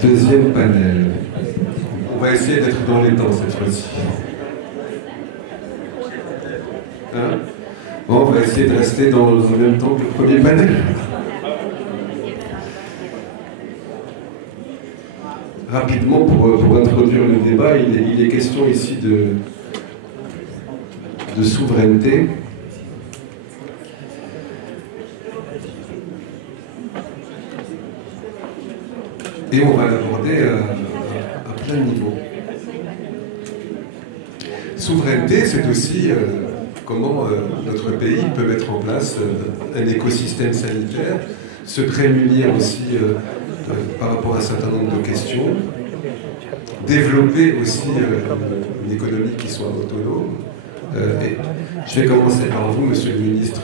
Deuxième panel. On va essayer d'être dans les temps cette fois-ci. Hein? Bon, on va essayer de rester dans le même temps que le premier panel. Rapidement, pour introduire le débat, il est question ici de souveraineté. Et on va l'aborder à plein niveau. Souveraineté, c'est aussi comment notre pays peut mettre en place un écosystème sanitaire, se prémunir aussi par rapport à un certain nombre de questions, développer aussi une économie qui soit autonome. Et je vais commencer par vous, Monsieur le Ministre,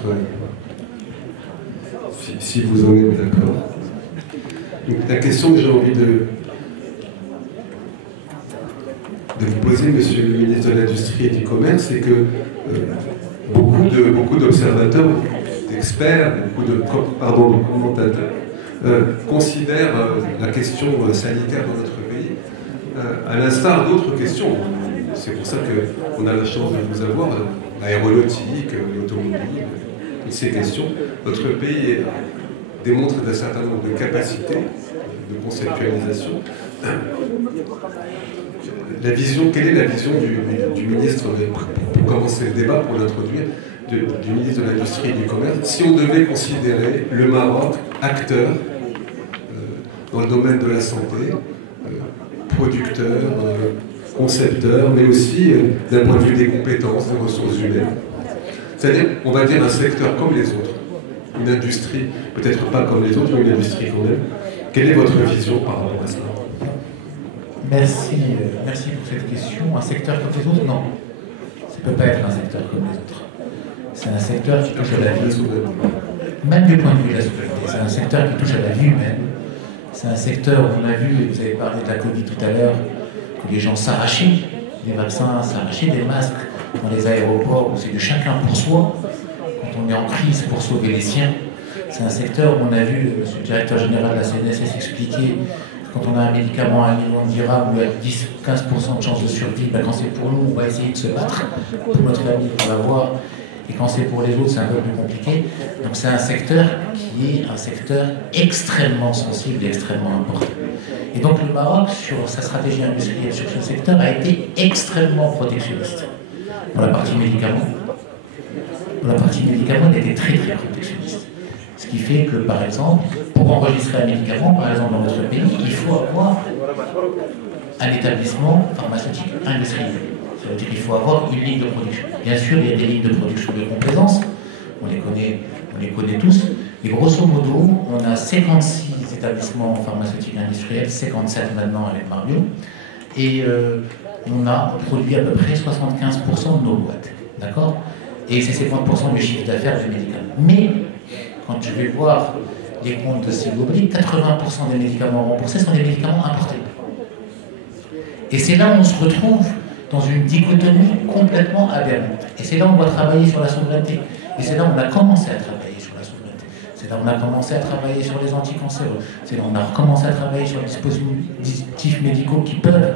si vous en êtes d'accord. La question que j'ai envie de vous poser, Monsieur le Ministre de l'Industrie et du Commerce, c'est que beaucoup d'observateurs, d'experts, beaucoup de commentateurs considèrent la question sanitaire dans notre pays à l'instar d'autres questions. C'est pour ça qu'on a la chance de vous avoir, l'aéronautique, l'automobile, toutes ces questions. Notre pays démontre un certain nombre de capacités de conceptualisation. Quelle est la vision du ministre, pour commencer le débat, pour l'introduire, du ministre de l'Industrie et du Commerce, si on devait considérer le Maroc acteur dans le domaine de la santé, producteur, concepteur, mais aussi d'un point de vue des compétences, des ressources humaines. C'est-à-dire, on va dire un secteur comme les autres, une industrie, peut-être pas comme les autres, mais une industrie quand même. Quelle est votre vision par rapport à cela? Merci pour cette question. Un secteur comme les autres, non. Ça ne peut pas être un secteur comme les autres. C'est un secteur qui touche à la vie humaine. Même du point de vue de la souveraineté, c'est un secteur qui touche à la vie humaine. C'est un secteur où on a vu, et vous avez parlé de la Covid tout à l'heure, que les gens s'arrachaient des vaccins, s'arrachaient des masques dans les aéroports, où c'est de chacun pour soi. Quand on est en crise pour sauver les siens. C'est un secteur où on a vu, monsieur le directeur général de la CNSS expliquer quand on a un médicament à 1 million de dirhams où il y a 10-15% de chance de survie, ben quand c'est pour nous, on va essayer de se battre pour notre famille pour l'avoir. Et quand c'est pour les autres, c'est un peu plus compliqué. Donc c'est un secteur qui est un secteur extrêmement sensible et extrêmement important. Et donc le Maroc, sur sa stratégie industrielle sur ce secteur, a été extrêmement protectionniste. Pour la partie médicaments, il était très très protectionniste. Ce qui fait que, par exemple, pour enregistrer un médicament, par exemple dans notre pays, il faut avoir un établissement pharmaceutique industriel. Ça veut dire qu'il faut avoir une ligne de production. Bien sûr, il y a des lignes de production de complaisance, on les connaît tous, mais grosso modo, on a 56 établissements pharmaceutiques industriels, 57 maintenant avec Mario, et on produit à peu près 75% de nos boîtes. D'accord? Et c'est 50% du chiffre d'affaires du médicament. Mais quand je vais voir les comptes de Silvobri, 80% des médicaments remboursés sont des médicaments importés. Et c'est là où on se retrouve dans une dichotomie complètement aberrante. Et c'est là où on doit travailler sur la souveraineté. Et c'est là où on a commencé à travailler sur la souveraineté. C'est là où on a commencé à travailler sur les anticancéreux. C'est là où on a recommencé à travailler sur les dispositifs médicaux qui peuvent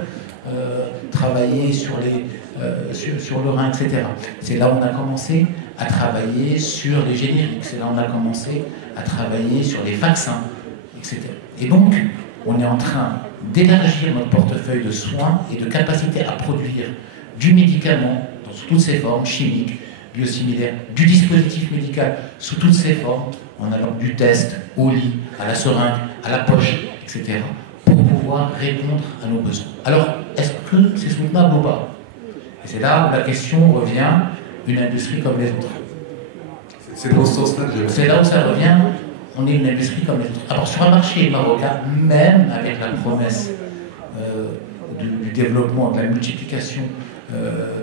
travailler sur le rein, etc. C'est là où on a commencé à travailler sur les génériques, c'est là où on a commencé à travailler sur les vaccins, etc. Et donc, on est en train d'élargir notre portefeuille de soins et de capacité à produire du médicament dans toutes ses formes, chimiques, biosimilaires, du dispositif médical sous toutes ses formes, en allant du test au lit, à la seringue, à la poche, etc., pour pouvoir répondre à nos besoins. Alors, est-ce que c'est soutenable ou pas? Et c'est là où la question revient, une industrie comme les autres. C'est dans ce sens-là que c'est là où ça revient, on est une industrie comme les autres. Alors sur un marché marocain, même avec la promesse du développement, de la multiplication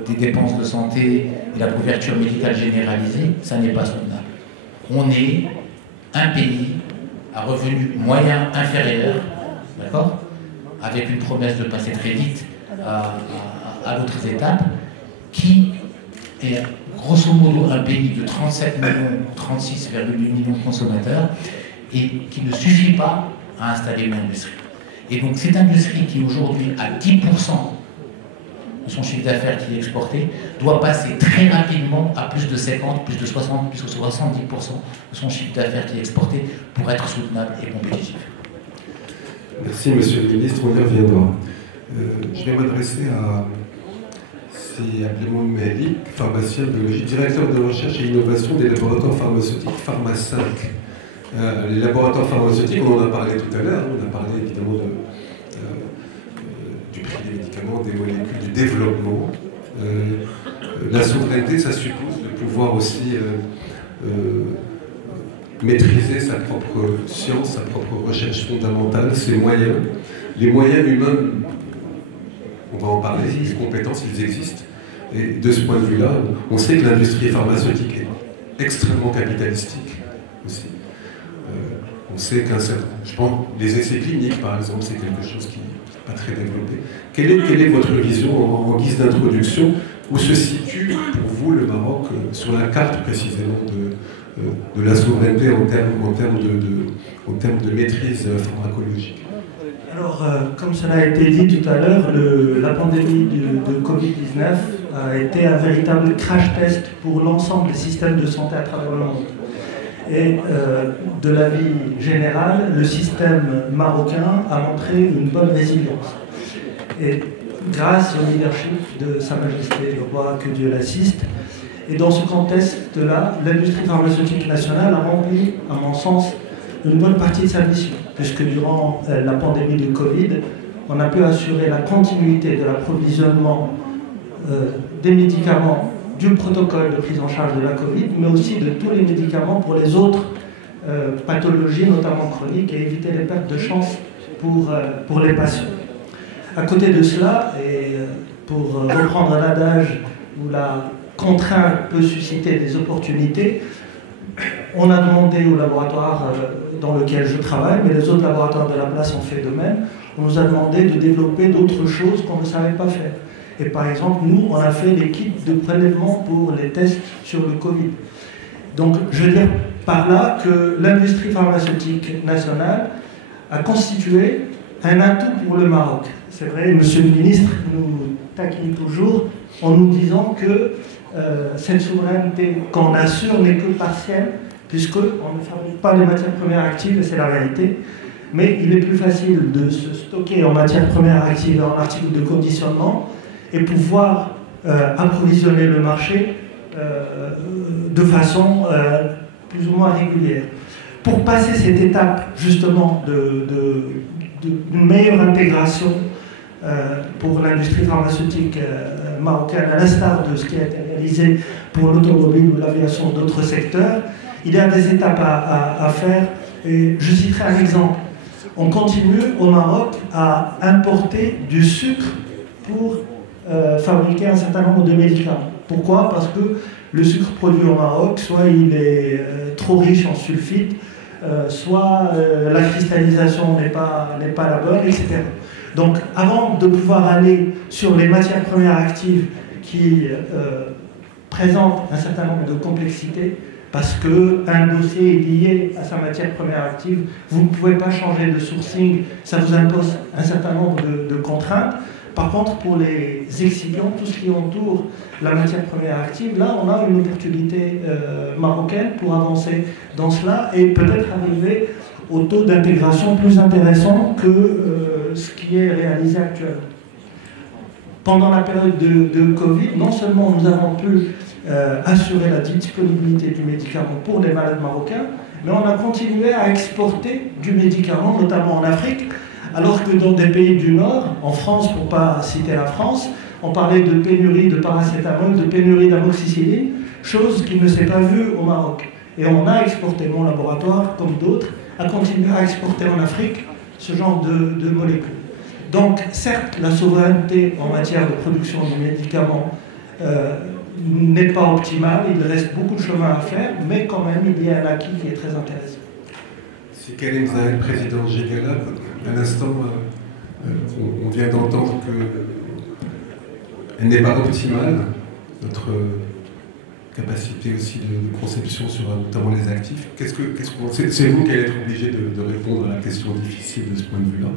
des dépenses de santé et la couverture médicale généralisée, ça n'est pas soutenable. On est un pays à revenus moyens inférieurs, d'accord, avec une promesse de passer très vite à d'autres étapes, qui est grosso modo un pays de 37 millions, 36,8 millions de consommateurs, et qui ne suffit pas à installer une industrie. Et donc cette industrie qui aujourd'hui a 10% de son chiffre d'affaires qui est exporté, doit passer très rapidement à plus de 50, plus de 60, plus de 70% de son chiffre d'affaires qui est exporté pour être soutenable et compétitif. Merci Monsieur le Ministre, on y reviendra. Je vais m'adresser à Abdelmoum Mehli, pharmacien biologiste, directeur de recherche et innovation des laboratoires pharmaceutiques Pharma 5. Les laboratoires pharmaceutiques, on en a parlé tout à l'heure, on a parlé évidemment du prix des médicaments, des molécules, du développement. La souveraineté, ça suppose de pouvoir aussi maîtriser sa propre science, sa propre recherche fondamentale, ses moyens. Les moyens humains, on va en parler, les compétences, ils existent. Et de ce point de vue-là, on sait que l'industrie pharmaceutique est extrêmement capitalistique aussi. On sait qu'un certain... Je pense les essais cliniques, par exemple, c'est quelque chose qui n'est pas très développé. Quelle est votre vision en guise d'introduction? Où se situe pour vous le Maroc sur la carte précisément de la souveraineté en termes de maîtrise pharmacologique? Alors, comme cela a été dit tout à l'heure, la pandémie de Covid-19 a été un véritable crash test pour l'ensemble des systèmes de santé à travers le monde. Et de la vie générale, le système marocain a montré une bonne résilience. Et grâce au leadership de Sa Majesté le roi, que Dieu l'assiste. Et dans ce contexte-là, l'industrie pharmaceutique nationale a rempli, à mon sens, une bonne partie de sa mission, puisque durant la pandémie de Covid, on a pu assurer la continuité de l'approvisionnement des médicaments, du protocole de prise en charge de la Covid, mais aussi de tous les médicaments pour les autres pathologies, notamment chroniques, et éviter les pertes de chance pour les patients. À côté de cela, et pour reprendre l'adage où la contrainte peut susciter des opportunités, on a demandé au laboratoire dans lequel je travaille, mais les autres laboratoires de la place ont fait de même, on nous a demandé de développer d'autres choses qu'on ne savait pas faire. Et par exemple, nous, on a fait des kits de prélèvement pour les tests sur le Covid. Donc, je veux dire par là que l'industrie pharmaceutique nationale a constitué un atout pour le Maroc. C'est vrai, Monsieur le Ministre nous taquine toujours en nous disant que cette souveraineté qu'on assure n'est que partielle, puisqu'on ne fabrique pas les matières premières actives, et c'est la réalité. Mais il est plus facile de se stocker en matières premières actives et en articles de conditionnement et pouvoir approvisionner le marché de façon plus ou moins régulière. Pour passer cette étape justement d'une meilleure intégration pour l'industrie pharmaceutique marocaine, à l'instar de ce qui a été réalisé pour l'automobile ou l'aviation, d'autres secteurs, il y a des étapes à faire. Et je citerai un exemple. On continue au Maroc à importer du sucre pour fabriquer un certain nombre de médicaments. Pourquoi? Parce que le sucre produit au Maroc, soit il est trop riche en sulfite, soit la cristallisation n'est pas la bonne, etc. Donc avant de pouvoir aller sur les matières premières actives qui présentent un certain nombre de complexités, parce qu'un dossier est lié à sa matière première active, vous ne pouvez pas changer de sourcing, ça vous impose un certain nombre de contraintes. Par contre, pour les excipients, tout ce qui entoure la matière première active, là, on a une opportunité marocaine pour avancer dans cela et peut-être arriver au taux d'intégration plus intéressant que ce qui est réalisé actuellement. Pendant la période de Covid, non seulement nous avons pu assurer la disponibilité du médicament pour les malades marocains, mais on a continué à exporter du médicament, notamment en Afrique, alors que dans des pays du Nord, en France, pour ne pas citer la France, on parlait de pénurie de paracétamol, de pénurie d'amoxicilline, chose qui ne s'est pas vue au Maroc. Et on a exporté, mon laboratoire, comme d'autres, a continué à exporter en Afrique ce genre de molécules. Donc, certes, la souveraineté en matière de production de médicaments n'est pas optimale, il reste beaucoup de chemin à faire, mais quand même, il y a un acquis qui est très intéressant. Si Karim Zahel, président Gigalab, à l'instant, on vient d'entendre qu'elle n'est pas optimale, notre capacité aussi de conception sur notamment les actifs. C'est vous qui allez être obligé de répondre à la question difficile de ce point de vue-là.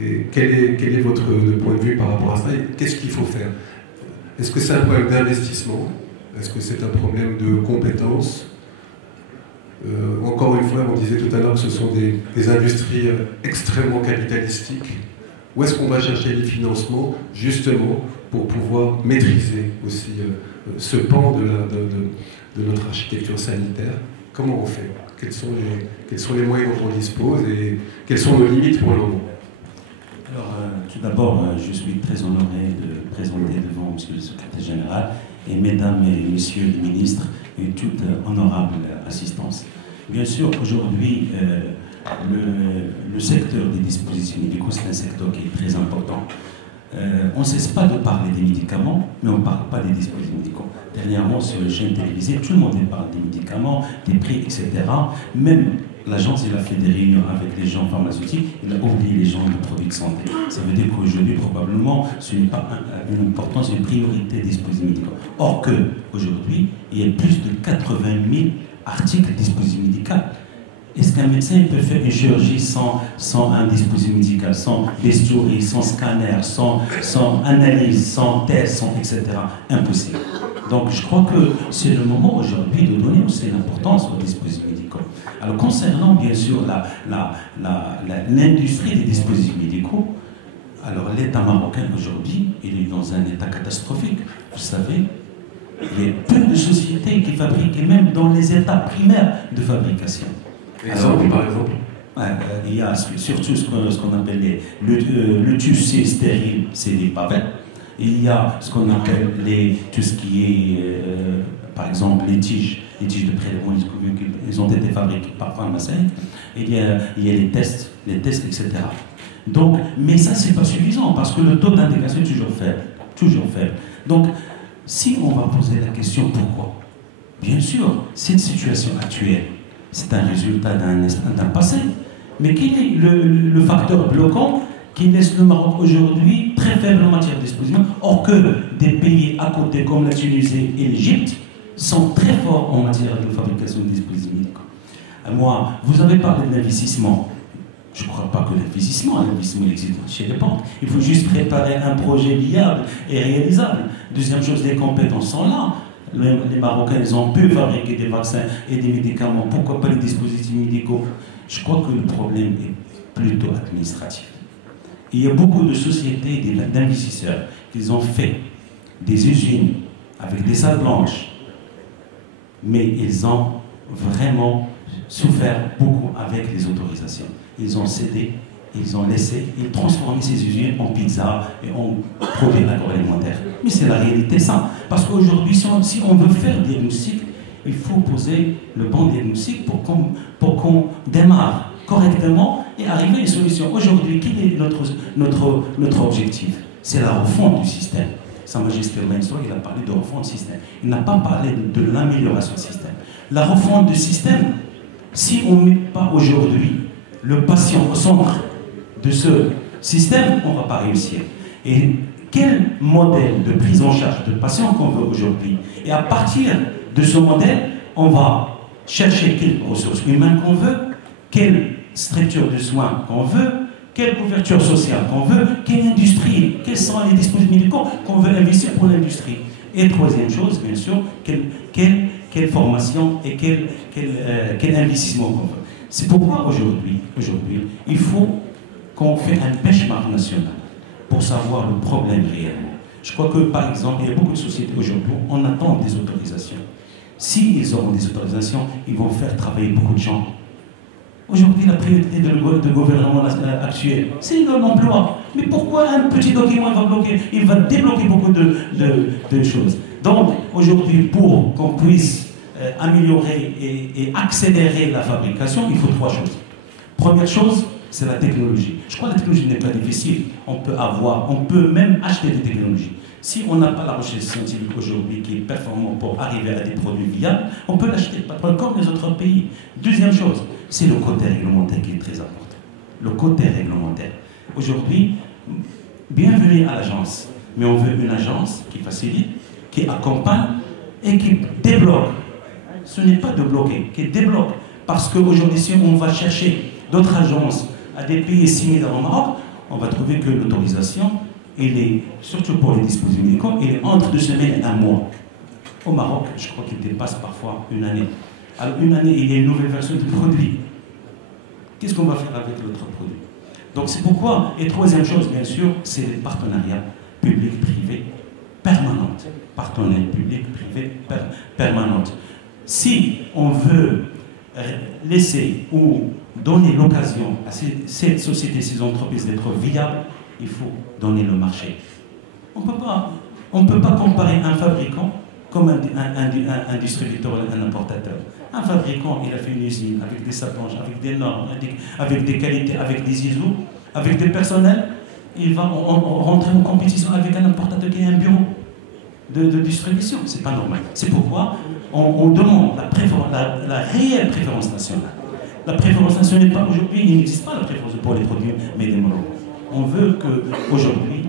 Et quel est votre point de vue par rapport à ça? Qu'est-ce qu'il faut faire? Est-ce que c'est un problème d'investissement? Est-ce que c'est un problème de compétences? Encore une fois, on disait tout à l'heure que ce sont des industries extrêmement capitalistiques. Où est-ce qu'on va chercher les financements, justement, pour pouvoir maîtriser aussi ce pan de notre architecture sanitaire? Comment on fait? Quels sont les moyens dont on dispose et quelles sont nos limites pour le moment? Alors, tout d'abord, je suis très honoré de présenter devant Monsieur le Secrétaire Général et Mesdames et Messieurs les ministres et toute honorable assistance. Bien sûr, aujourd'hui, le secteur des dispositifs médicaux, c'est un secteur qui est très important. On ne cesse pas de parler des médicaments, mais on ne parle pas des dispositifs médicaux. Dernièrement, sur les chaînes télévisées, tout le monde parle des médicaments, des prix, etc. Même l'agence, il a fait des réunions avec les gens pharmaceutiques, il a oublié les gens de produits de santé. Ça veut dire qu'aujourd'hui, probablement, ce n'est pas une importance, une priorité des dispositifs médicaux. Or qu'aujourd'hui, il y a plus de 80 000 articles de dispositifs médicaux. Est-ce qu'un médecin peut faire une chirurgie sans un dispositif médical, sans bistouri, sans scanner, sans analyse, sans test, etc. Impossible. Donc je crois que c'est le moment aujourd'hui de donner aussi l'importance aux dispositifs médicaux. Alors concernant bien sûr l'industrie des dispositifs médicaux, alors l'État marocain aujourd'hui, il est dans un état catastrophique. Vous savez, il y a peu de sociétés qui fabriquent, et même dans les états primaires de fabrication. Exemple, par exemple, il y a surtout ce qu'on appelle le TUC stérile, c'est des pavettes. Il y a ce qu'on appelle tout ce qui est, par exemple, les tiges de prélèvement, ils ont été fabriqués par pharmaciens. Il y a les tests, etc. Donc, mais ça, c'est pas suffisant parce que le taux d'intégration est toujours faible. Donc, si on va poser la question pourquoi, bien sûr, cette situation actuelle, c'est un résultat d'un passé. Mais quel est le facteur bloquant qui laisse le Maroc aujourd'hui très faible en matière de dispositifs, or que des pays à côté comme la Tunisie et l'Égypte sont très forts en matière de fabrication de dispositifs médicaux? Moi, vous avez parlé de l'investissement. Je ne crois pas que l'investissement existe chez les banques. Il faut juste préparer un projet viable et réalisable. Deuxième chose, les compétences sont là. Les Marocains, ils ont pu fabriquer des vaccins et des médicaments. Pourquoi pas les dispositifs médicaux? Je crois que le problème est plutôt administratif. Il y a beaucoup de sociétés, d'investisseurs, qui ont fait des usines avec des salles blanches, mais ils ont vraiment souffert beaucoup avec les autorisations. Ils ont cédé, ils ont laissé, ils transformaient ces usines en pizza et en produits agroalimentaires. Mais c'est la réalité, ça. Parce qu'aujourd'hui, si on veut faire des diagnostic, il faut poser le bon diagnostic pour qu'on démarre correctement et arriver à une solution. Aujourd'hui, quel est notre objectif? C'est la refonte du système. Sa Majesté Mainstor, il a parlé de refonte du système. Il n'a pas parlé de l'amélioration du système. La refonte du système, si on ne met pas aujourd'hui le patient au centre de ce système, on ne va pas réussir. Et quel modèle de prise en charge de patient qu'on veut aujourd'hui? Et à partir de ce modèle, on va chercher quelles ressources humaines qu'on veut, quelle structure de soins qu'on veut, quelle couverture sociale qu'on veut, quelle industrie, quels sont les dispositifs médicaux qu'on veut investir pour l'industrie. Et troisième chose, bien sûr, quelle formation et quel investissement qu'on veut. C'est pourquoi aujourd'hui, il faut qu'on fasse un benchmark national pour savoir le problème réellement. Je crois que, par exemple, il y a beaucoup de sociétés aujourd'hui, on attend des autorisations. S'ils auront des autorisations, ils vont faire travailler beaucoup de gens. Aujourd'hui, la priorité du gouvernement actuel, c'est l'emploi. Mais pourquoi un petit document va bloquer? Il va débloquer beaucoup de choses. Donc, aujourd'hui, pour qu'on puisse améliorer et accélérer la fabrication, il faut trois choses. Première chose, c'est la technologie. Je crois que la technologie n'est pas difficile. On peut même acheter des technologies. Si on n'a pas la recherche scientifique aujourd'hui qui est performante pour arriver à des produits viables, on peut l'acheter, comme les autres pays. Deuxième chose, c'est le côté réglementaire qui est très important. Le côté réglementaire. Aujourd'hui, bienvenue à l'agence, mais on veut une agence qui facilite, qui accompagne et qui débloque. Ce n'est pas de bloquer, qui débloque. Parce qu'aujourd'hui, si on va chercher d'autres agences à des pays similaires au Maroc, on va trouver que l'autorisation, surtout pour les dispositifs médicaux, elle est entre 2 semaines et 1 mois. Au Maroc, je crois qu'il dépasse parfois 1 année. Alors, 1 année, il y a une nouvelle version du produit. Qu'est-ce qu'on va faire avec l'autre produit? Donc, c'est pourquoi, et troisième chose, bien sûr, c'est les partenariats public-privé permanents. Partenariats public-privé permanents. Si on veut laisser ou donner l'occasion à cette société, ces entreprises d'être viables, il faut donner le marché. On ne peut pas comparer un fabricant comme un distributeur ou un importateur. Un fabricant, il a fait une usine avec des saponges, avec des normes, avec des qualités, avec des ISO, avec des personnels. Il va rentrer en compétition avec un importateur qui a un bureau de distribution. C'est pas normal. C'est pourquoi on demande la réelle préférence nationale. La préférence nationale, pas aujourd'hui, il n'existe pas la préférence pour les produits made in Morocco. On veut qu'aujourd'hui,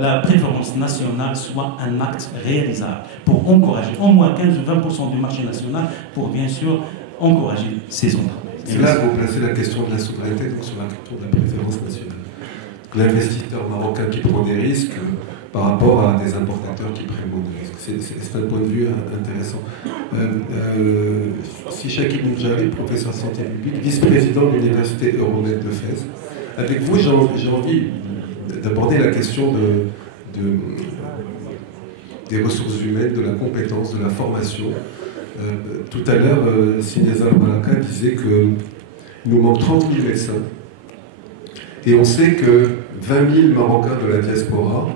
la préférence nationale soit un acte réalisable pour encourager au moins 15 ou 20% du marché national pour bien sûr encourager ces entreprises. C'est là que vous placez la question de la souveraineté sur la question de la préférence nationale. L'investisseur marocain qui prend des risques par rapport à des importateurs qui prennent moins de risques. C'est un point de vue intéressant. Si Chakib Moudjali, professeur de santé publique, vice-président de l'Université Euromed de Fès, avec vous, j'ai envie d'aborder la question des ressources humaines, de la compétence, de la formation. Tout à l'heure, Sinezar Malaka disait qu'il nous manque 30 000 médecins. Et on sait que 20 000 Marocains de la diaspora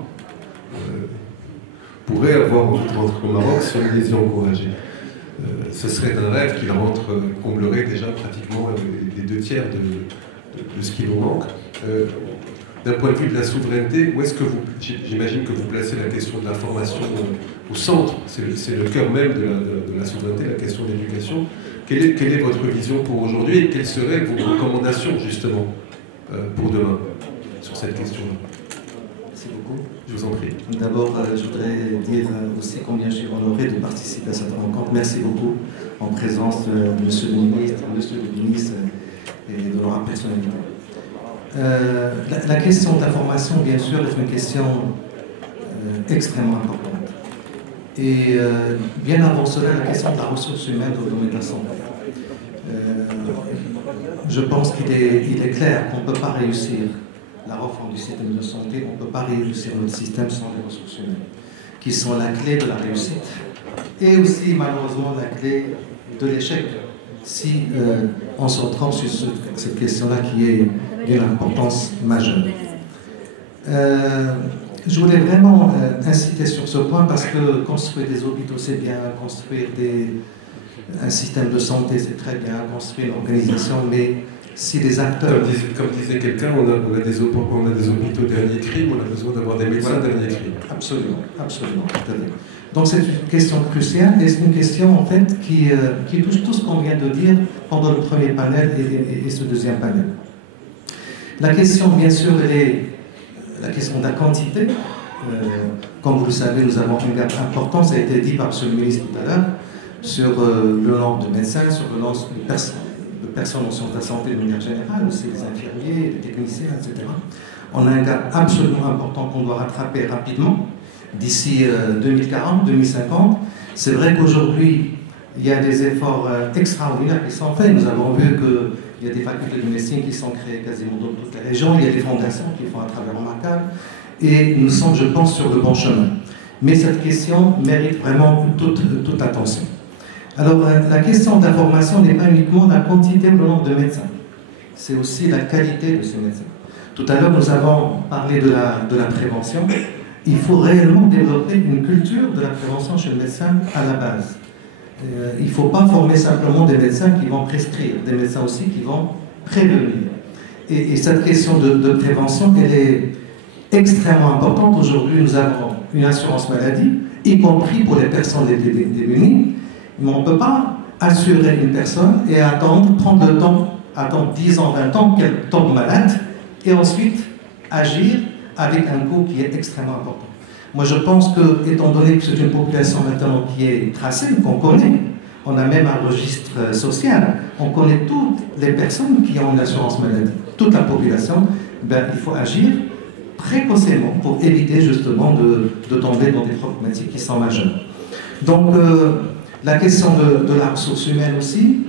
pourraient avoir envie de rentrer au Maroc si on les y encourageait. Ce serait un rêve qui comblerait déjà pratiquement les 2 tiers de ce qui nous manque. D'un point de vue de la souveraineté, où est-ce que j'imagine que vous placez la question de la formation au centre, c'est le cœur même de la souveraineté, la question de l'éducation. Quelle est votre vision pour aujourd'hui et quelles seraient vos recommandations justement pour demain sur cette question-là? Merci beaucoup. Je vous en prie. D'abord, je voudrais dire aussi combien je suis honoré de participer à cette rencontre. Merci beaucoup en présence de Monsieur le ministre et de leur personnalité. La question de la formation, bien sûr, est une question extrêmement importante. Et bien avant cela, la question de la ressource humaine dans le domaine de la santé. Je pense qu'il est clair qu'on ne peut pas réussir la réforme du système de santé, on ne peut pas réussir notre système sans les ressources humaines, qui sont la clé de la réussite et aussi malheureusement la clé de l'échec si on se trompe sur cette question-là qui est d'une importance majeure. Je voulais vraiment inciter sur ce point parce que construire des hôpitaux c'est bien, construire un système de santé c'est très bien, construire une organisation, mais si les acteurs... Comme disait quelqu'un, on a des hôpitaux dernier cri, on a besoin d'avoir des médecins dernier cri. Absolument, absolument. Donc c'est une question cruciale et c'est une question en fait qui touche tout ce qu'on vient de dire pendant le premier panel et ce deuxième panel. La question, bien sûr, elle est la question de la quantité. Comme vous le savez, nous avons un gap important, ça a été dit par M. le ministre tout à l'heure, sur le nombre de médecins, sur le nombre de personnes en sciences de la santé de manière générale, aussi les infirmiers, les techniciens, etc. On a un gap absolument important qu'on doit rattraper rapidement, d'ici 2040, 2050. C'est vrai qu'aujourd'hui, il y a des efforts extraordinaires qui sont faits. Nous avons vu qu'il y a des facultés de médecine qui sont créées quasiment dans toutes les régions. Il y a des fondations qui font un travail remarquable. Et nous sommes, je pense, sur le bon chemin. Mais cette question mérite vraiment toute attention. Alors, la question de la formation n'est pas uniquement la quantité ou le nombre de médecins. C'est aussi la qualité de ces médecins. Tout à l'heure, nous avons parlé de la prévention. Il faut réellement développer une culture de la prévention chez le médecin à la base. Il ne faut pas former simplement des médecins qui vont prescrire, des médecins aussi qui vont prévenir. Et cette question de prévention, elle est extrêmement importante. Aujourd'hui, nous avons une assurance maladie, y compris pour les personnes démunies, mais on ne peut pas assurer une personne et prendre le temps, attendre 10 ans, 20 ans qu'elle tombe malade, et ensuite agir avec un coût qui est extrêmement important. Moi, je pense que, étant donné que c'est une population maintenant qui est tracée, qu'on connaît, on a même un registre social, on connaît toutes les personnes qui ont une assurance maladie, toute la population, ben, il faut agir précocement pour éviter justement de tomber dans des problématiques qui sont majeures. Donc, la question de la ressource humaine aussi,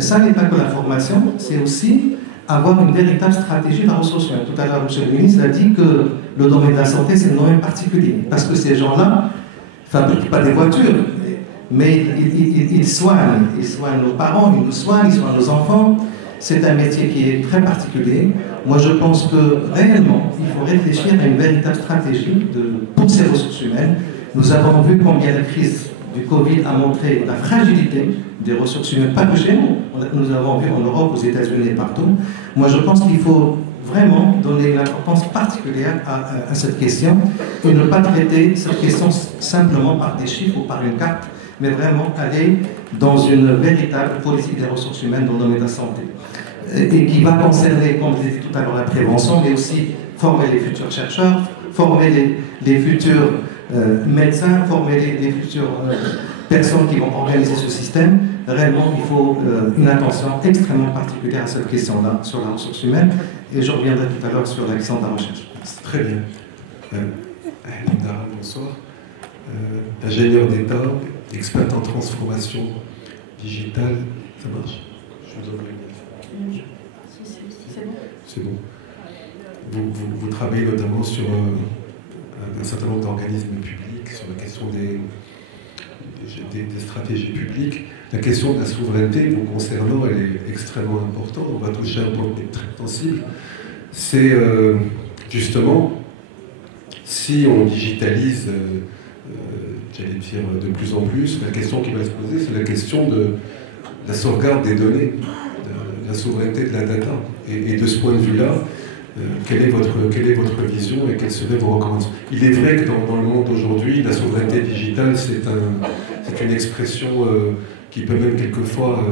ça n'est pas que la formation, c'est aussi avoir une véritable stratégie de la ressource humaine. Tout à l'heure, M. le ministre a dit que le domaine de la santé, c'est un domaine particulier, parce que ces gens-là ne fabriquent pas des voitures, mais ils soignent nos parents, ils nous soignent, ils soignent nos enfants. C'est un métier qui est très particulier. Moi, je pense que réellement, il faut réfléchir à une véritable stratégie pour ces ressources humaines. Nous avons vu combien la crise du Covid a montré la fragilité des ressources humaines, pas que chez nous. Nous avons vu en Europe, aux États-Unis et partout. Moi, je pense qu'il faut vraiment donner une importance particulière à cette question et ne pas traiter cette question simplement par des chiffres ou par une carte, mais vraiment aller dans une véritable politique des ressources humaines dans le domaine de la santé. Et qui va concerner, comme je l'ai dit tout à l'heure, la prévention, mais aussi former les futurs chercheurs, former les futurs médecins, former les futures personnes qui vont organiser ce système. Réellement, il faut une attention extrêmement particulière à cette question-là, sur la ressource humaine, et je reviendrai tout à l'heure sur la question de la recherche. Très bien. Bonsoir. Ingénieur d'État, expert en transformation digitale. Ça marche? Je vous envoie une... C'est bon. Vous travaillez notamment sur un certain nombre d'organismes publics, sur la question des stratégies publiques. La question de la souveraineté, vous concernant, elle est extrêmement importante. On va toucher un point très sensible. C'est justement, si on digitalise, j'allais dire de plus en plus, la question qui va se poser, c'est la question de la sauvegarde des données, de la souveraineté de la data. Et de ce point de vue-là, quelle est votre vision et quelles seraient vos recommandations? Il est vrai que dans le monde d'aujourd'hui, la souveraineté digitale, c'est une expression qui peut même quelquefois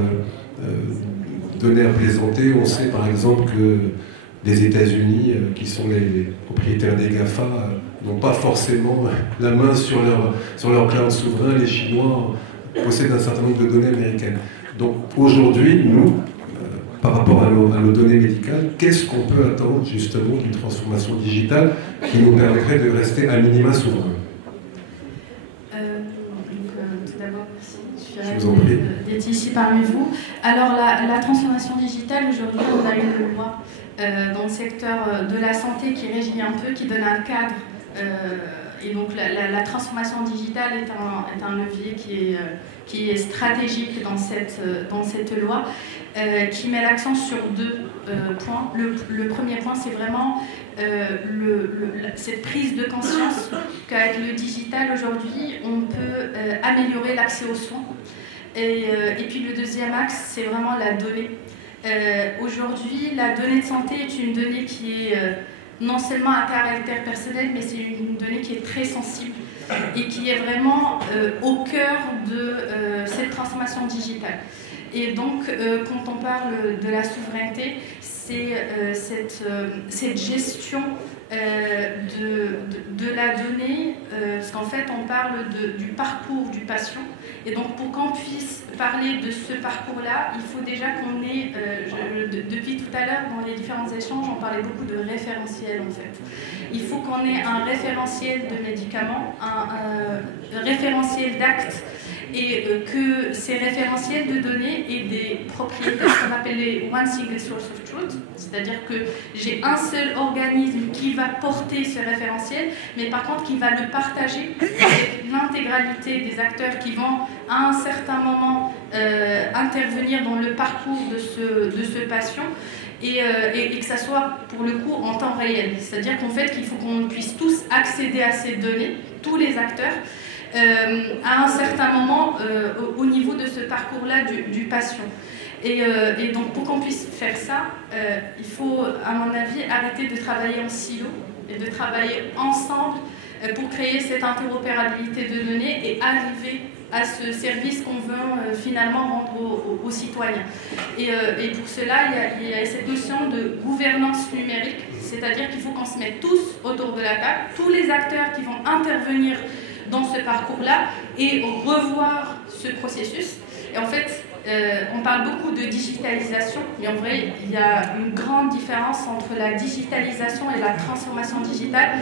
donner à plaisanter. On sait par exemple que les États-Unis, qui sont les propriétaires des GAFA, n'ont pas forcément la main sur leur cloud souverain. Les Chinois possèdent un certain nombre de données américaines. Donc aujourd'hui, nous, par rapport à nos données médicales, qu'est-ce qu'on peut attendre justement d'une transformation digitale qui nous permettrait de rester à minima souverain? Tout d'abord, merci. Je suis ravie d'être ici parmi vous. Alors, la transformation digitale, aujourd'hui, on a une loi dans le secteur de la santé qui régit un peu, qui donne un cadre. Et donc, la transformation digitale est un levier qui est stratégique dans cette loi, qui met l'accent sur deux points. Le premier point, c'est vraiment cette prise de conscience qu'avec le digital, aujourd'hui, on peut améliorer l'accès aux soins. Et puis le deuxième axe, c'est vraiment la donnée. Aujourd'hui, la donnée de santé est une donnée qui est non seulement à caractère personnel, mais c'est une donnée qui est très sensible et qui est vraiment au cœur de cette transformation digitale. Et donc, quand on parle de la souveraineté, c'est cette gestion de la donnée, parce qu'en fait, on parle du parcours du patient. Et donc, pour qu'on puisse parler de ce parcours-là, il faut déjà qu'on ait, depuis tout à l'heure, dans les différents échanges, on parlait beaucoup de référentiel, en fait. Il faut qu'on ait un référentiel de médicaments, un référentiel d'actes, et que ces référentiels de données aient des propriétés, ce qu'on appelle les One Single Source of Truth, c'est-à-dire que j'ai un seul organisme qui va porter ce référentiel, mais par contre qui va le partager avec l'intégralité des acteurs qui vont à un certain moment intervenir dans le parcours de ce patient. Et que ça soit pour le coup en temps réel, c'est-à-dire qu'en fait qu'il faut qu'on puisse tous accéder à ces données, tous les acteurs, à un certain moment au niveau de ce parcours-là du patient. Et donc pour qu'on puisse faire ça, il faut, à mon avis, arrêter de travailler en silo et de travailler ensemble pour créer cette interopérabilité de données et arriver à ce service qu'on veut finalement rendre aux citoyens. Et pour cela, il y a cette notion de gouvernance numérique, c'est-à-dire qu'il faut qu'on se mette tous autour de la table, tous les acteurs qui vont intervenir dans ce parcours-là et revoir ce processus. Et en fait, on parle beaucoup de digitalisation, mais en vrai, il y a une grande différence entre la digitalisation et la transformation digitale.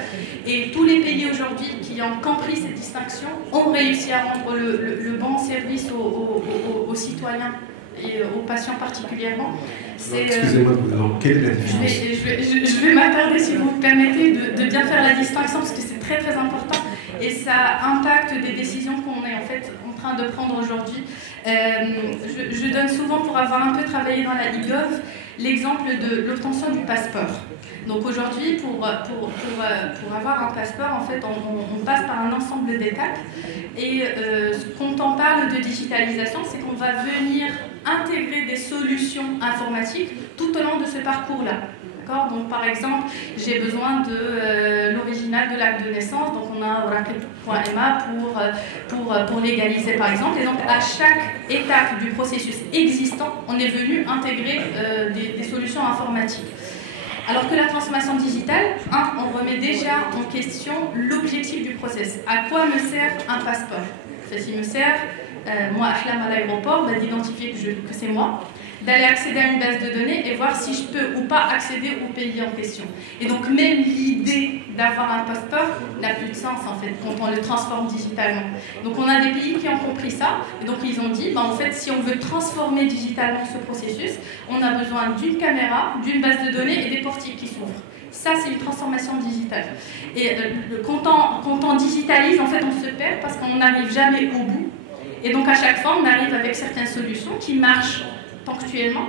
Et tous les pays aujourd'hui qui ont compris cette distinction ont réussi à rendre le bon service aux citoyens et aux patients particulièrement. Excusez-moi, quelle est la différence? Je vais m'attarder, si vous me permettez, de bien faire la distinction, parce que c'est très très important et ça impacte des décisions qu'on est en fait en train de prendre aujourd'hui. Je donne souvent, pour avoir un peu travaillé dans la e-gov, l'exemple de l'obtention du passeport. Donc aujourd'hui, pour avoir un passeport, en fait, on passe par un ensemble d'étapes. Et quand on parle de digitalisation, c'est qu'on va venir intégrer des solutions informatiques tout au long de ce parcours-là. Donc, par exemple, j'ai besoin de l'original de l'acte de naissance, donc on a oracle.ma pour légaliser, par exemple. Et donc, à chaque étape du processus existant, on est venu intégrer des solutions informatiques. Alors que la transformation digitale, on remet déjà en question l'objectif du process. À quoi me sert un passeport? Il me sert, moi, Ahlam à l'aéroport, d'identifier que c'est moi, d'aller accéder à une base de données et voir si je peux ou pas accéder au pays en question. Et donc même l'idée d'avoir un passeport n'a plus de sens en fait quand on le transforme digitalement. Donc on a des pays qui ont compris ça et donc ils ont dit en fait si on veut transformer digitalement ce processus, on a besoin d'une caméra, d'une base de données et des portiques qui s'ouvrent. Ça, c'est une transformation digitale. Et quand on digitalise, en fait, on se perd parce qu'on n'arrive jamais au bout. Et donc, à chaque fois, on arrive avec certaines solutions qui marchent ponctuellement.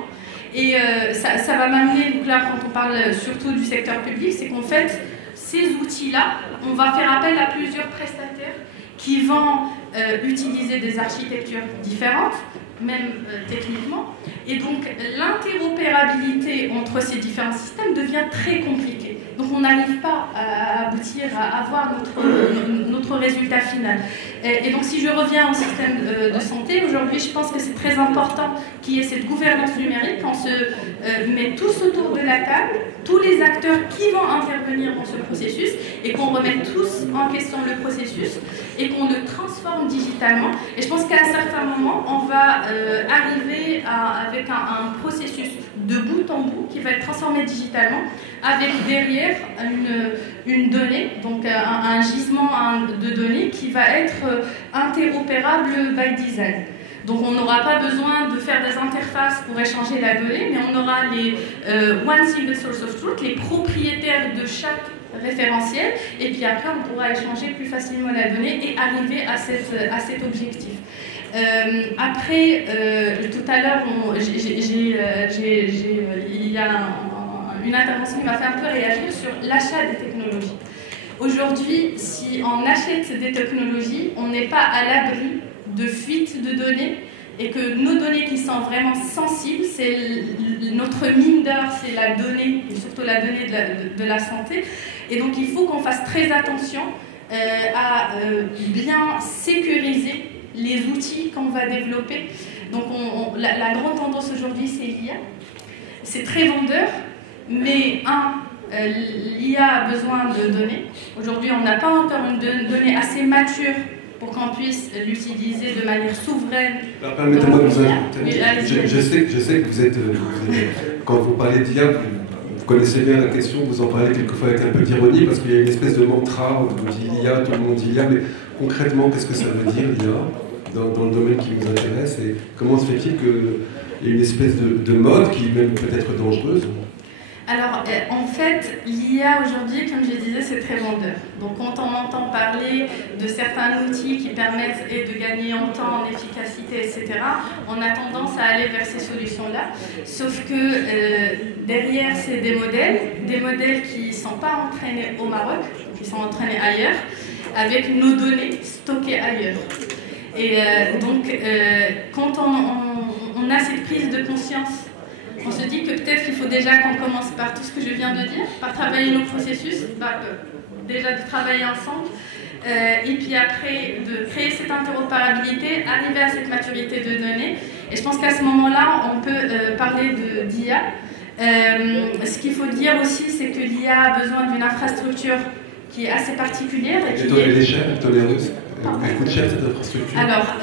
Et ça va m'amener, donc là, quand on parle surtout du secteur public, c'est qu'en fait, ces outils-là, on va faire appel à plusieurs prestataires qui vont utiliser des architectures différentes, même techniquement. Et donc, l'interopérabilité entre ces différents systèmes devient très compliquée. Donc, on n'arrive pas à aboutir à avoir notre résultat final. Et donc, si je reviens au système de santé, aujourd'hui, je pense que c'est très important qu'il y ait cette gouvernance numérique, qu'on se met tous autour de la table, tous les acteurs qui vont intervenir dans ce processus, et qu'on remette tous en question le processus, et qu'on le transforme digitalement. Et je pense qu'à un certain moment, on va arriver avec un processus de bout en bout qui va être transformé digitalement, avec derrière une donnée, donc un gisement de données qui va être interopérable by design. Donc on n'aura pas besoin de faire des interfaces pour échanger la donnée, mais on aura les one single source of truth, les propriétaires de chaque référentiel, et puis après on pourra échanger plus facilement la donnée et arriver à cet objectif. Après, tout à l'heure, il y a une intervention qui m'a fait un peu réagir sur l'achat des technologies. Aujourd'hui, si on achète des technologies, on n'est pas à l'abri de fuites de données et que nos données qui sont vraiment sensibles, c'est notre mine d'or, c'est la donnée, et surtout la donnée de la santé. Et donc il faut qu'on fasse très attention à bien sécuriser les outils qu'on va développer. Donc la grande tendance aujourd'hui, c'est l'IA. C'est très vendeur, mais l'IA a besoin de données. Aujourd'hui, on n'a pas encore une donnée assez mature pour qu'on puisse l'utiliser de manière souveraine. Alors permettez-moi de vous ajouter. Je sais que vous êtes quand vous parlez d'IA, vous connaissez bien la question, vous en parlez quelquefois avec un peu d'ironie, parce qu'il y a une espèce de mantra, on dit l'IA, tout le monde dit l'IA, mais concrètement, qu'est-ce que ça veut dire l'IA dans le domaine qui nous intéresse, et comment se fait-il qu'il y ait une espèce de mode qui même peut être dangereuse? Alors, en fait, l'IA aujourd'hui, comme je disais, c'est très vendeur. Donc, quand on entend parler de certains outils qui permettent de gagner en temps, en efficacité, etc., on a tendance à aller vers ces solutions-là. Sauf que derrière, c'est des modèles qui ne sont pas entraînés au Maroc, qui sont entraînés ailleurs, avec nos données stockées ailleurs. Et donc, quand on a cette prise de conscience, on se dit que peut-être qu'il faut déjà qu'on commence par tout ce que je viens de dire, par travailler nos processus, déjà de travailler ensemble, et puis après de créer cette interopérabilité, arriver à cette maturité de données. Et je pense qu'à ce moment-là, on peut parler d'IA. Ce qu'il faut dire aussi, c'est que l'IA a besoin d'une infrastructure qui est assez particulière. Et qui est d'échelle, toléreuse. Elle coûte cher, cette infrastructure? Alors,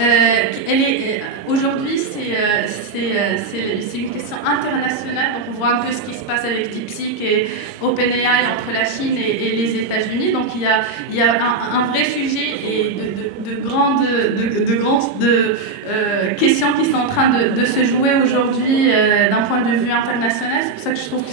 aujourd'hui, c'est une question internationale. Donc, on voit un peu ce qui se passe avec DeepSeek et OpenAI entre la Chine et les États-Unis. Donc, il y a un vrai sujet et de grandes questions qui sont en train de se jouer aujourd'hui d'un point de vue international. C'est pour ça que je trouve que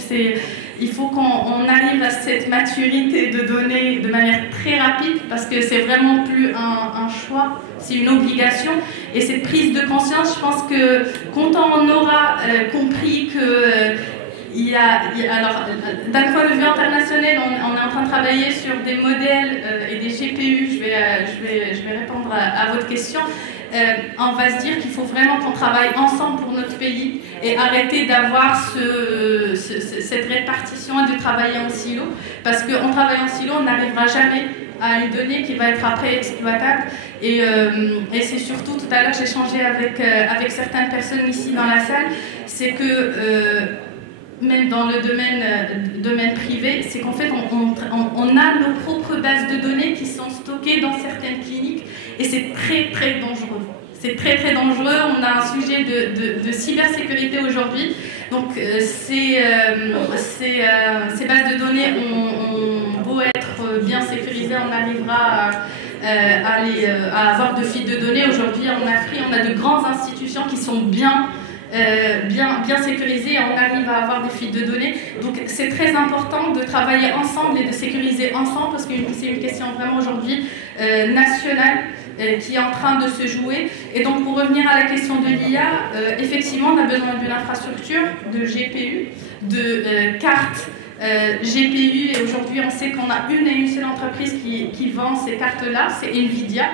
il faut qu'on arrive à cette maturité de données de manière très rapide, parce que c'est vraiment plus un choix, c'est une obligation. Et cette prise de conscience, je pense que quand on aura compris que alors, d'un point de vue international, on est en train de travailler sur des modèles et des GPU. Je vais répondre à votre question. On va se dire qu'il faut vraiment qu'on travaille ensemble pour notre pays et arrêter d'avoir cette répartition et de travailler en silo, parce qu'en travaillant en silo, on n'arrivera jamais à une donnée qui va être après exploitable. Et c'est surtout, tout à l'heure, j'ai échangé avec certaines personnes ici dans la salle, c'est que même dans le domaine privé, c'est qu'en fait, on a nos propres bases de données qui sont stockées dans certaines cliniques, et c'est très, très dangereux. C'est très, très dangereux. On a un sujet de cybersécurité aujourd'hui. Donc, ces bases de données ont beau être bien sécurisées, on arrivera à avoir de fuites de données. Aujourd'hui, en Afrique, on a de grandes institutions qui sont bien sécurisées, et on arrive à avoir des fuites de données. Donc c'est très important de travailler ensemble et de sécuriser ensemble, parce que c'est une question vraiment aujourd'hui nationale qui est en train de se jouer. Et donc pour revenir à la question de l'IA, effectivement on a besoin d'une infrastructure, de GPU, de cartes GPU, et aujourd'hui on sait qu'on a une seule entreprise qui vend ces cartes-là, c'est Nvidia.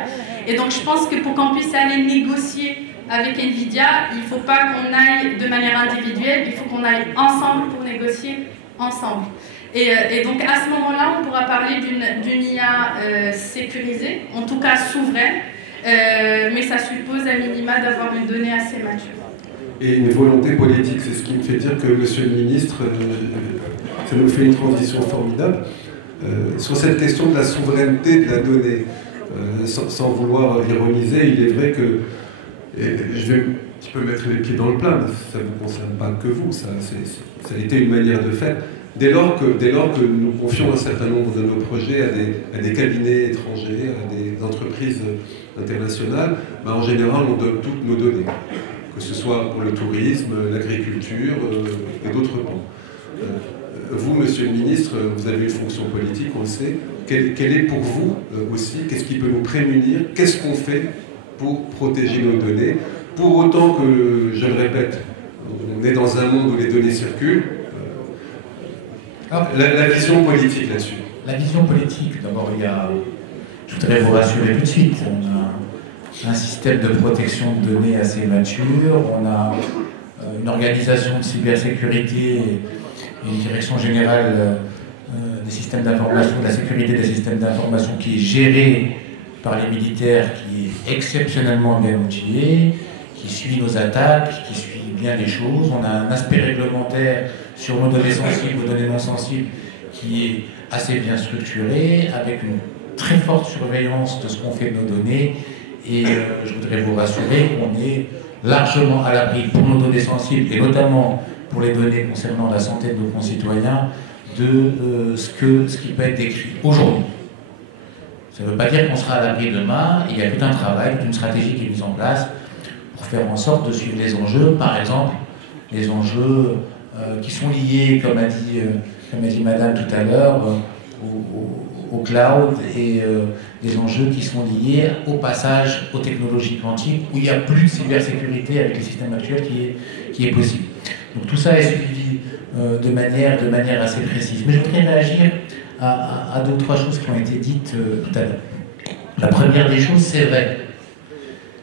Et donc je pense que pour qu'on puisse aller négocier avec Nvidia, il ne faut pas qu'on aille de manière individuelle, il faut qu'on aille ensemble pour négocier ensemble. Et donc à ce moment-là, on pourra parler d'une IA sécurisée, en tout cas souveraine, mais ça suppose à minima d'avoir une donnée assez mature. Et une volonté politique, c'est ce qui me fait dire que Monsieur le Ministre, ça nous fait une transition formidable. Sur cette question de la souveraineté de la donnée, sans vouloir ironiser, il est vrai que, je vais un petit peu mettre les pieds dans le plat, mais ça ne vous concerne pas que vous, ça a été une manière de faire. Dès lors que nous confions un certain nombre de nos projets à des cabinets étrangers, à des entreprises internationales, en général on donne toutes nos données, que ce soit pour le tourisme, l'agriculture et d'autres pans. Vous, Monsieur le Ministre, vous avez une fonction politique, on le sait. Quelle est pour vous aussi, qu'est-ce qui peut nous prémunir, qu'est-ce qu'on fait pour protéger nos données, pour autant que, je le répète, on est dans un monde où les données circulent. La vision politique là-dessus. La vision politique, d'abord, je voudrais vous rassurer tout de suite, on a un système de protection de données assez mature, on a une organisation de cybersécurité et une direction générale des systèmes d'information, de la sécurité des systèmes d'information qui est gérée par les militaires, qui est exceptionnellement bien outillée, qui suit nos attaques, qui suit bien les choses. On a un aspect réglementaire sur nos données sensibles, nos données non sensibles, qui est assez bien structuré, avec une très forte surveillance de ce qu'on fait de nos données. Et je voudrais vous rassurer qu'on est largement à l'abri pour nos données sensibles, et notamment pour les données concernant la santé de nos concitoyens, de ce qui peut être décrit aujourd'hui. Ça ne veut pas dire qu'on sera à l'abri demain. Il y a tout un travail, toute une stratégie qui est mise en place pour faire en sorte de suivre les enjeux, par exemple les enjeux qui sont liés, comme a dit Madame tout à l'heure, au cloud, et des enjeux qui sont liés au passage aux technologies quantiques, où il n'y a plus de cybersécurité avec les systèmes actuels qui est possible. Donc tout ça est suivi de manière assez précise. Mais je voudrais réagir à deux ou trois choses qui ont été dites tout à l'heure. La première des choses, c'est vrai.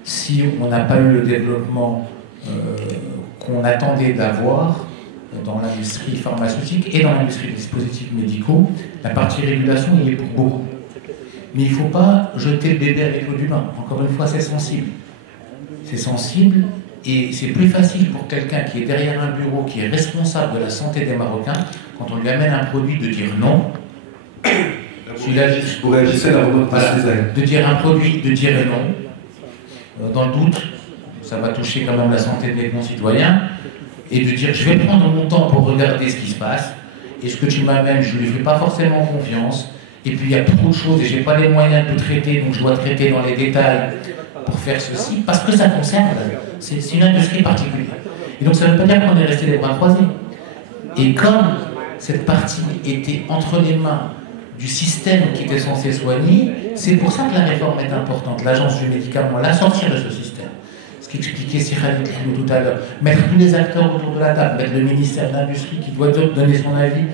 Si on n'a pas eu le développement qu'on attendait d'avoir dans l'industrie pharmaceutique et dans l'industrie des dispositifs médicaux, la partie régulation y est pour beaucoup. Mais il ne faut pas jeter le bébé avec l'eau du bain. Encore une fois, c'est sensible. C'est sensible, et c'est plus facile pour quelqu'un qui est derrière un bureau, qui est responsable de la santé des Marocains, quand on lui amène un produit, de dire non. Vous réagissez à la remarque de Césaire. De dire un produit, de dire non, dans le doute, ça va toucher quand même la santé de mes concitoyens, et de dire je vais prendre mon temps pour regarder ce qui se passe, et ce que tu m'amènes, je ne lui fais pas forcément confiance, et puis il y a trop de choses, et je n'ai pas les moyens de traiter, donc je dois traiter dans les détails pour faire ceci, parce que ça concerne, c'est une industrie particulière. Et donc ça ne veut pas dire qu'on est resté les bras croisés. Et comme cette partie était entre les mains du système qui était censé soigner, c'est pour ça que la réforme est importante. L'agence du médicament, la sortir de ce système. Ce qu'expliquait Cyril tout à l'heure. Mettre tous les acteurs autour de la table, mettre le ministère de l'Industrie qui doit donner son avis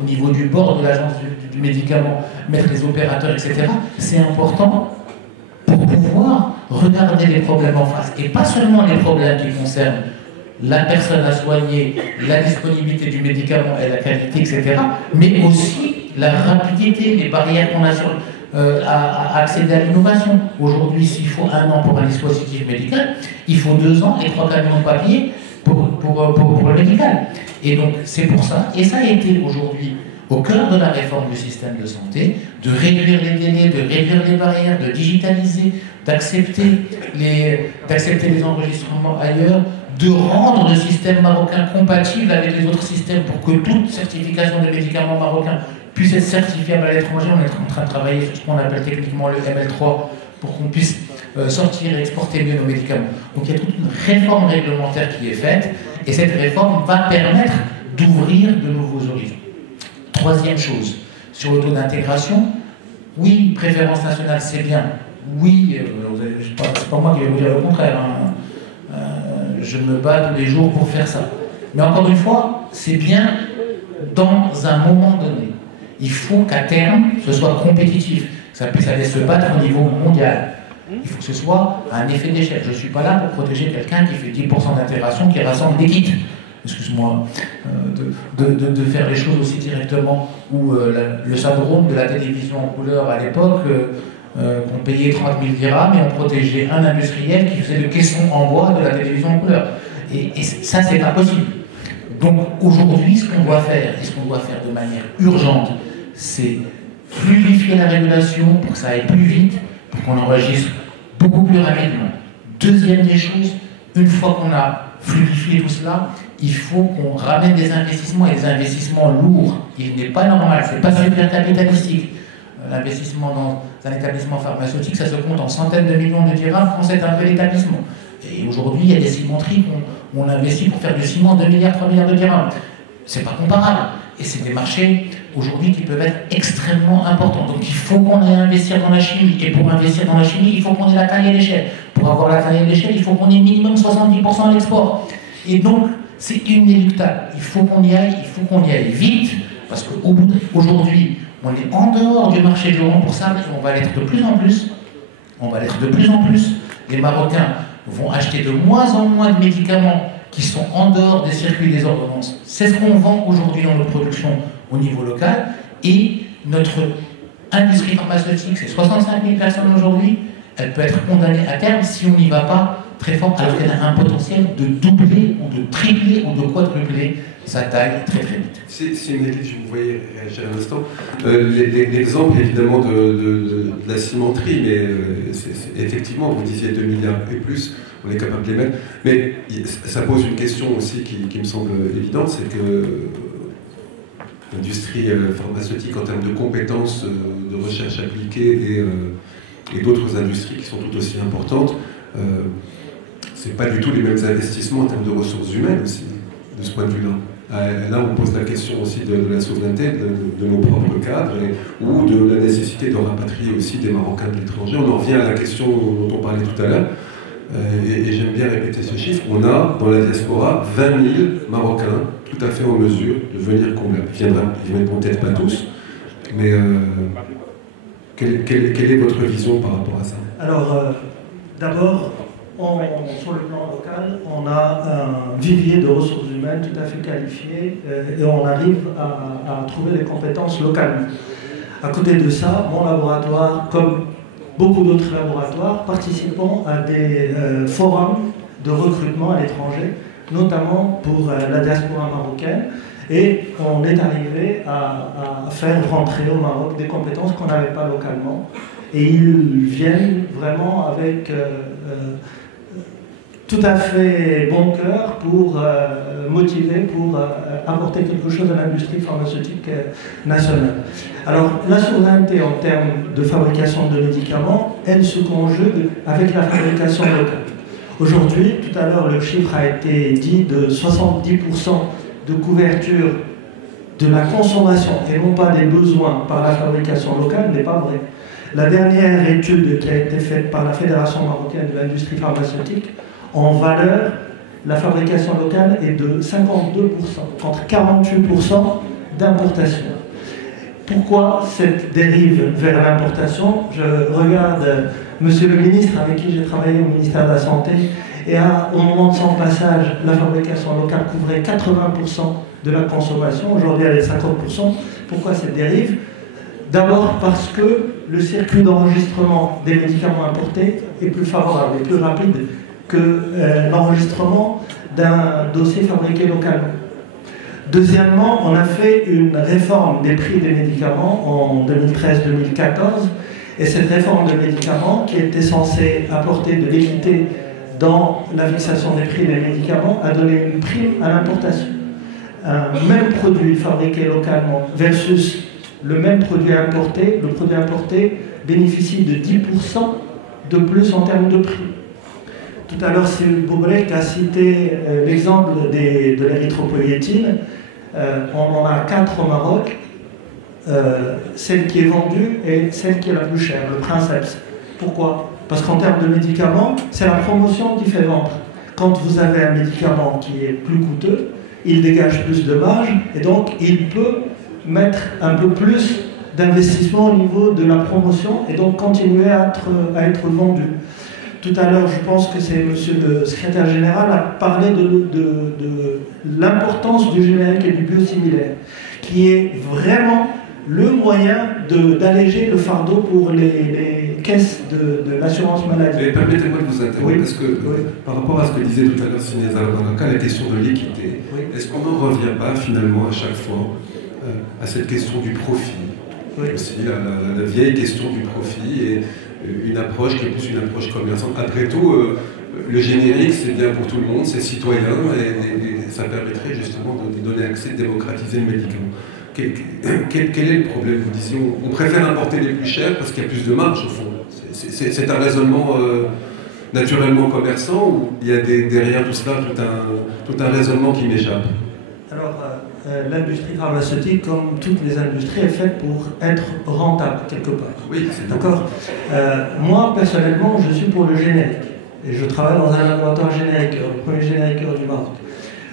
au niveau du board de l'agence du médicament, mettre les opérateurs, etc. C'est important pour pouvoir regarder les problèmes en face. Et pas seulement les problèmes qui concernent la personne à soigner, la disponibilité du médicament et la qualité, etc. Mais aussi la rapidité, les barrières qu'on a à accéder à l'innovation. Aujourd'hui, s'il faut 1 an pour un dispositif médical, il faut 2 ans et 3 camions de papier pour le médical. Et donc, c'est pour ça. Et ça a été aujourd'hui au cœur de la réforme du système de santé, de réduire les délais, de réduire les barrières, de digitaliser, d'accepter les enregistrements ailleurs, de rendre le système marocain compatible avec les autres systèmes pour que toute certification des médicaments marocains puisse être certifiable à l'étranger. On est en train de travailler sur ce qu'on appelle techniquement le ML3 pour qu'on puisse sortir et exporter mieux nos médicaments. Donc il y a toute une réforme réglementaire qui est faite et cette réforme va permettre d'ouvrir de nouveaux horizons. Troisième chose, sur le taux d'intégration, oui, préférence nationale c'est bien, oui, c'est pas moi qui vais vous dire le contraire, hein. Je me bats tous les jours pour faire ça. Mais encore une fois, c'est bien dans un moment donné. Il faut qu'à terme, ce soit compétitif, que ça puisse aller se battre au niveau mondial. Il faut que ce soit un effet d'échelle. Je ne suis pas là pour protéger quelqu'un qui fait 10% d'intégration, qui rassemble des kits. Excuse-moi, de faire les choses aussi directement, où le syndrome de la télévision en couleur à l'époque, qu'on payait 30 000 dirhams et on protégeait un industriel qui faisait le caisson en bois de la télévision en couleur. Et ça, c'est pas possible. Donc aujourd'hui, ce qu'on doit faire, et ce qu'on doit faire de manière urgente, c'est fluidifier la régulation pour que ça aille plus vite, pour qu'on enregistre beaucoup plus rapidement. Deuxième des choses, une fois qu'on a fluidifié tout cela, il faut qu'on ramène des investissements et des investissements lourds. Il n'est pas normal, c'est pas super capitalistique. L'investissement dans un établissement pharmaceutique, ça se compte en centaines de millions de dirhams quand c'est un bel établissement. Et aujourd'hui, il y a des cimenteries où on investit pour faire du ciment 2 milliards, 3 milliards de dirhams. C'est pas comparable. Et c'est des marchés aujourd'hui qui peuvent être extrêmement importants. Donc il faut qu'on ait à investir dans la chimie. Et pour investir dans la chimie, il faut qu'on ait la taille et l'échelle. Pour avoir la taille et l'échelle, il faut qu'on ait minimum 70% à l'export. Et donc, c'est inéluctable. Il faut qu'on y aille, il faut qu'on y aille vite. Parce qu'aujourd'hui, on est en dehors du marché du remboursable et on va l'être de plus en plus. On va l'être de plus en plus. Les Marocains vont acheter de moins en moins de médicaments qui sont en dehors des circuits des ordonnances. C'est ce qu'on vend aujourd'hui dans nos productions au niveau local. Et notre industrie pharmaceutique, c'est 65 000 personnes aujourd'hui. Elle peut être condamnée à terme si on n'y va pas très fort, alors qu'elle a un potentiel de doubler ou de tripler ou de quadrupler sa taille très très vite. C'est une élite, je vous voyais réagir à l'instant. L'exemple évidemment de la cimenterie, mais effectivement, vous disiez 2 milliards et plus, on est capable de les mettre. Mais ça pose une question aussi qui me semble évidente, c'est que l'industrie pharmaceutique en termes de compétences, de recherche appliquée et d'autres industries qui sont tout aussi importantes, c'est pas du tout les mêmes investissements en termes de ressources humaines aussi, de ce point de vue-là. Là, on pose la question aussi de la souveraineté de nos propres cadres ou de la nécessité de rapatrier aussi des Marocains de l'étranger. On en revient à la question dont on parlait tout à l'heure, et j'aime bien répéter ce chiffre. On a dans la diaspora 20 000 Marocains tout à fait en mesure de venir combler. Ils ne viendront peut-être pas tous, mais quelle est votre vision par rapport à ça? Alors, d'abord, sur le plan local, on a un vivier de ressources humaines tout à fait qualifié et on arrive à trouver les compétences localement. À côté de ça, mon laboratoire, comme beaucoup d'autres laboratoires, participons à des forums de recrutement à l'étranger, notamment pour la diaspora marocaine. Et on est arrivé à faire rentrer au Maroc des compétences qu'on n'avait pas localement. Et ils viennent vraiment avec tout à fait bon cœur pour motiver, pour apporter quelque chose à l'industrie pharmaceutique nationale. Alors, la souveraineté en termes de fabrication de médicaments, elle se conjugue avec la fabrication locale. Aujourd'hui, tout à l'heure, le chiffre a été dit de 70% de couverture de la consommation et non pas des besoins par la fabrication locale n'est pas vrai. La dernière étude qui a été faite par la Fédération marocaine de l'industrie pharmaceutique, en valeur, la fabrication locale est de 52%, contre 48% d'importation. Pourquoi cette dérive vers l'importation? Je regarde Monsieur le ministre avec qui j'ai travaillé au ministère de la Santé, et au moment de son passage, la fabrication locale couvrait 80% de la consommation. Aujourd'hui, elle est 50%. Pourquoi cette dérive? D'abord parce que le circuit d'enregistrement des médicaments importés est plus favorable et plus rapide que l'enregistrement d'un dossier fabriqué localement. Deuxièmement, on a fait une réforme des prix des médicaments en 2013-2014, et cette réforme de médicaments, qui était censée apporter de l'équité dans la fixation des prix des médicaments, a donné une prime à l'importation. Un même produit fabriqué localement versus le même produit importé, le produit importé bénéficie de 10% de plus en termes de prix. Tout à l'heure, Cyril Boubrek a cité l'exemple de l'érythropoïétine. On en a 4 au Maroc. Celle qui est vendue est celle qui est la plus chère, le Princeps. Pourquoi? Parce qu'en termes de médicaments, c'est la promotion qui fait vendre. Quand vous avez un médicament qui est plus coûteux, il dégage plus de marge et donc il peut mettre un peu plus d'investissement au niveau de la promotion et donc continuer à être vendu. Tout à l'heure, je pense que c'est monsieur le secrétaire général a parlé de l'importance du générique et du biosimilaire, qui est vraiment le moyen d'alléger le fardeau pour les caisses de l'assurance maladie. Permettez-moi de vous interrompre, parce que par rapport à ce que disait tout à l'heure Sinéad Zalambaraka, la question de l'équité, est-ce qu'on n'en revient pas finalement à chaque fois à cette question du profit, aussi la vieille question du profit et une approche qui est plus une approche commerçante. Après tout, le générique, c'est bien pour tout le monde, c'est citoyen et ça permettrait justement de donner accès, de démocratiser le médicament. Quel est le problème? Vous disiez, on préfère importer les plus chers parce qu'il y a plus de marge au fond. C'est un raisonnement naturellement commerçant ou il y a derrière tout cela tout un raisonnement qui m'échappe? Alors, l'industrie pharmaceutique, comme toutes les industries, est faite pour être rentable quelque part. Oui, c'est d'accord. Moi, personnellement, je suis pour le générique. Et je travaille dans un laboratoire génériqueur, le premier génériqueur du Maroc.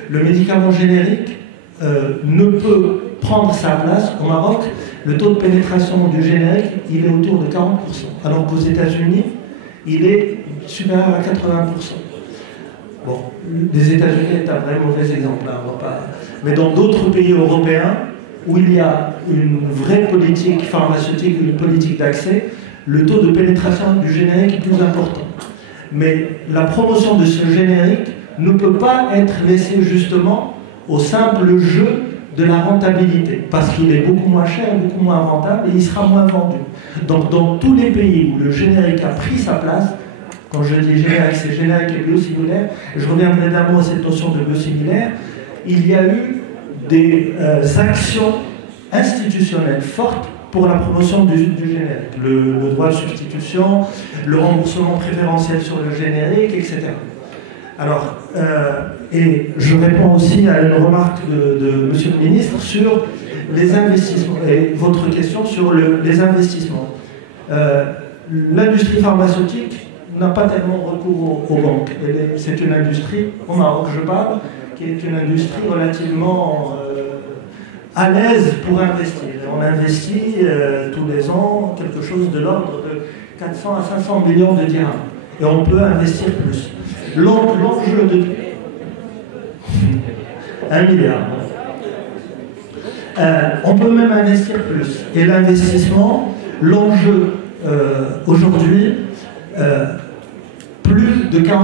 Le médicament générique ne peut prendre sa place. Au Maroc, le taux de pénétration du générique, il est autour de 40%. Alors qu'aux États-Unis, il est supérieur à 80%. Bon, les États-Unis est un vrai mauvais exemple, hein, on va pas... Mais dans d'autres pays européens, où il y a une vraie politique pharmaceutique, une politique d'accès, le taux de pénétration du générique est plus important. Mais la promotion de ce générique ne peut pas être laissée justement au simple jeu de la rentabilité, parce qu'il est beaucoup moins cher, beaucoup moins rentable, et il sera moins vendu. Donc dans tous les pays où le générique a pris sa place, quand je dis générique, c'est générique et biosimilaire, je reviendrai d'un mot à cette notion de biosimilaire, il y a eu des actions institutionnelles fortes pour la promotion du générique. Le droit de substitution, le remboursement préférentiel sur le générique, etc. Alors, et je réponds aussi à une remarque de Monsieur le ministre sur les investissements, et votre question sur les investissements. L'industrie pharmaceutique n'a pas tellement recours aux banques. C'est une industrie, au Maroc je parle, qui est une industrie relativement à l'aise pour investir. On investit tous les ans quelque chose de l'ordre de 400 à 500 millions de dirhams. Et on peut investir plus. L'enjeu de... 1 milliard. On peut même investir plus. Et l'investissement, l'enjeu aujourd'hui, plus de 40%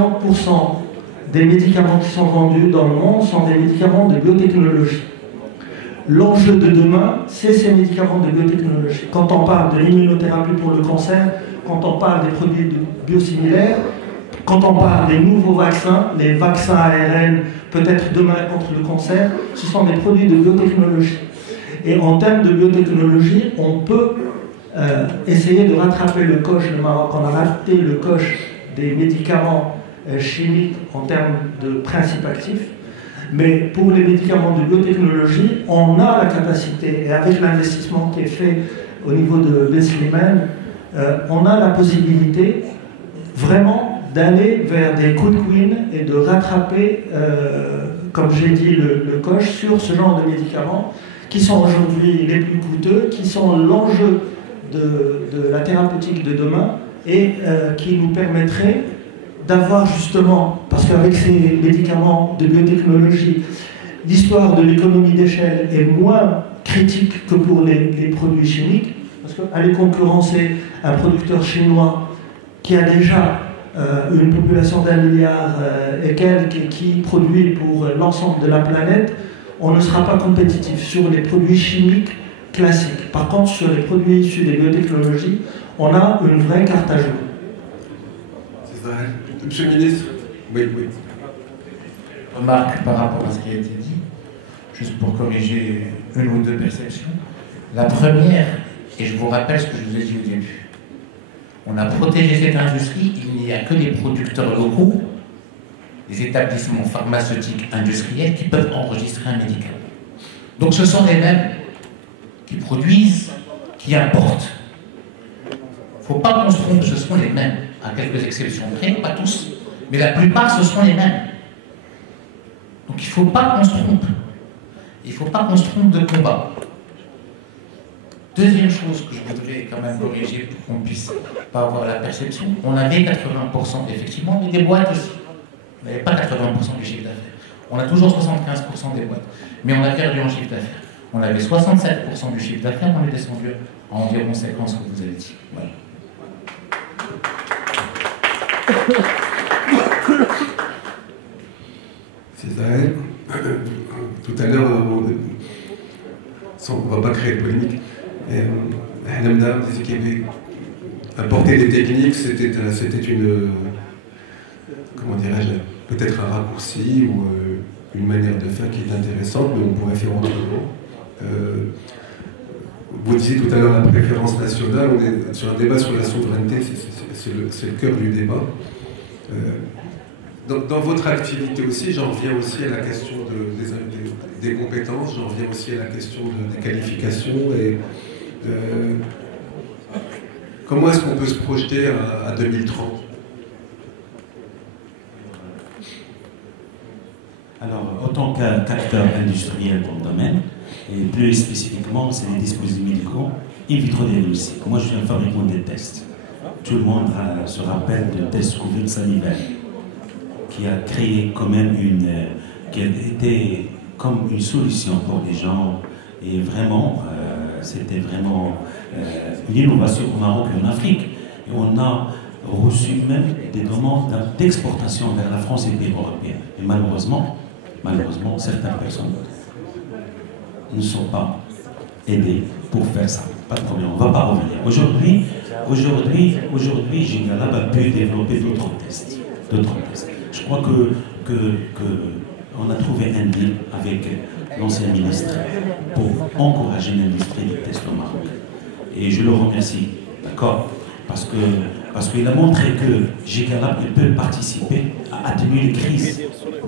des médicaments qui sont vendus dans le monde sont des médicaments de biotechnologie. l'enjeu de demain, c'est ces médicaments de biotechnologie. Quand on parle de l'immunothérapie pour le cancer, quand on parle des produits biosimilaires, quand on parle des nouveaux vaccins, les vaccins ARN, peut-être demain contre le cancer, ce sont des produits de biotechnologie. Et en termes de biotechnologie, on peut essayer de rattraper le coche. Le Maroc, on a raté le coche des médicaments chimiques en termes de principes actifs. Mais pour les médicaments de biotechnologie, on a la capacité, et avec l'investissement qui est fait au niveau de Beslimen, on a la possibilité vraiment d'aller vers des quick wins et de rattraper, comme j'ai dit, le coche sur ce genre de médicaments qui sont aujourd'hui les plus coûteux, qui sont l'enjeu de la thérapeutique de demain et qui nous permettraient d'avoir justement, parce qu'avec ces médicaments de biotechnologie, l'histoire de l'économie d'échelle est moins critique que pour les produits chimiques, parce qu'aller concurrencer un producteur chinois qui a déjà une population d'1 milliard et quelques et qui produit pour l'ensemble de la planète, on ne sera pas compétitif sur les produits chimiques classiques. Par contre, sur les produits issus des biotechnologies, on a une vraie carte à jouer. C'est ça. Monsieur le ministre? Oui. Remarque par rapport à ce qui a été dit, juste pour corriger une ou deux perceptions. La première, et je vous rappelle ce que je vous ai dit au début, on a protégé cette industrie, il n'y a que les producteurs locaux, les établissements pharmaceutiques industriels qui peuvent enregistrer un médicament. Donc ce sont les mêmes qui produisent, qui importent. Il ne faut pas qu'on se trompe, ce sont les mêmes, à quelques exceptions près, pas tous, mais la plupart ce sont les mêmes. Donc il ne faut pas qu'on se trompe. Il ne faut pas qu'on se trompe de combat. Deuxième chose que je voudrais quand même corriger pour qu'on ne puisse pas avoir la perception, on avait 80% effectivement, mais des boîtes aussi. On n'avait pas 80% du chiffre d'affaires. On a toujours 75% des boîtes, mais on a perdu en chiffre d'affaires. On avait 67% du chiffre d'affaires, on est descendu à environ 50%, ce que vous avez dit. Voilà. Césaire, tout à l'heure, on ne va pas créer de polémique. Hamda disait qu'il y avait apporter des techniques, c'était une, comment dirais-je, peut-être un raccourci ou une manière de faire qui est intéressante, mais on pourrait faire autrement. Vous disiez tout à l'heure la préférence nationale, on est sur un débat sur la souveraineté, c'est le cœur du débat. Dans votre activité aussi, j'en reviens aussi à la question des compétences, j'en reviens aussi à la question des qualifications et comment est-ce qu'on peut se projeter à 2030? Alors, autant qu'acteur industriel dans le domaine, et plus spécifiquement, c'est les dispositifs médicaux in vitro diagnostic. Moi, je suis un fabricant des tests. Tout le monde se rappelle de test Covid salivaire, qui a créé quand même qui a été comme une solution pour les gens, et vraiment, c'était vraiment une innovation au Maroc et en Afrique. Et on a reçu même des demandes d'exportation vers la France et les pays européens. Et malheureusement, certaines personnes ne sont pas aidées pour faire ça. Pas de problème, on ne va pas revenir. Aujourd'hui, Gigalab a pu développer d'autres tests. Je crois qu'on a trouvé un deal avec l'ancien ministre pour encourager l'industrie des tests au Maroc. Et je le remercie, d'accord? Parce qu'il a montré que Gigalab peut participer à atténuer les crises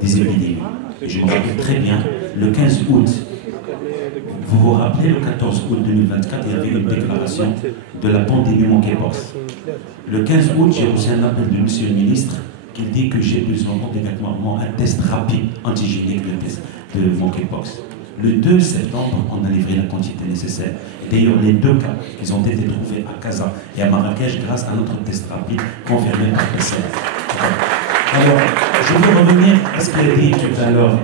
des épidémies. Et je me rappelle très bien, le 15 août, vous vous rappelez, le 14 août 2024, il y avait une déclaration de la pandémie monkeypox. Le 15 août, j'ai reçu un appel de monsieur le ministre qui dit que j'ai besoin obligatoirement un test rapide antigénique, le test de monkeypox. Le 2 septembre, on a livré la quantité nécessaire. D'ailleurs, les deux cas, ils ont été trouvés à Casa et à Marrakech grâce à notre test rapide confirmé par PCR. Alors, je veux revenir à ce qu'il a dit tout à l'heure, M.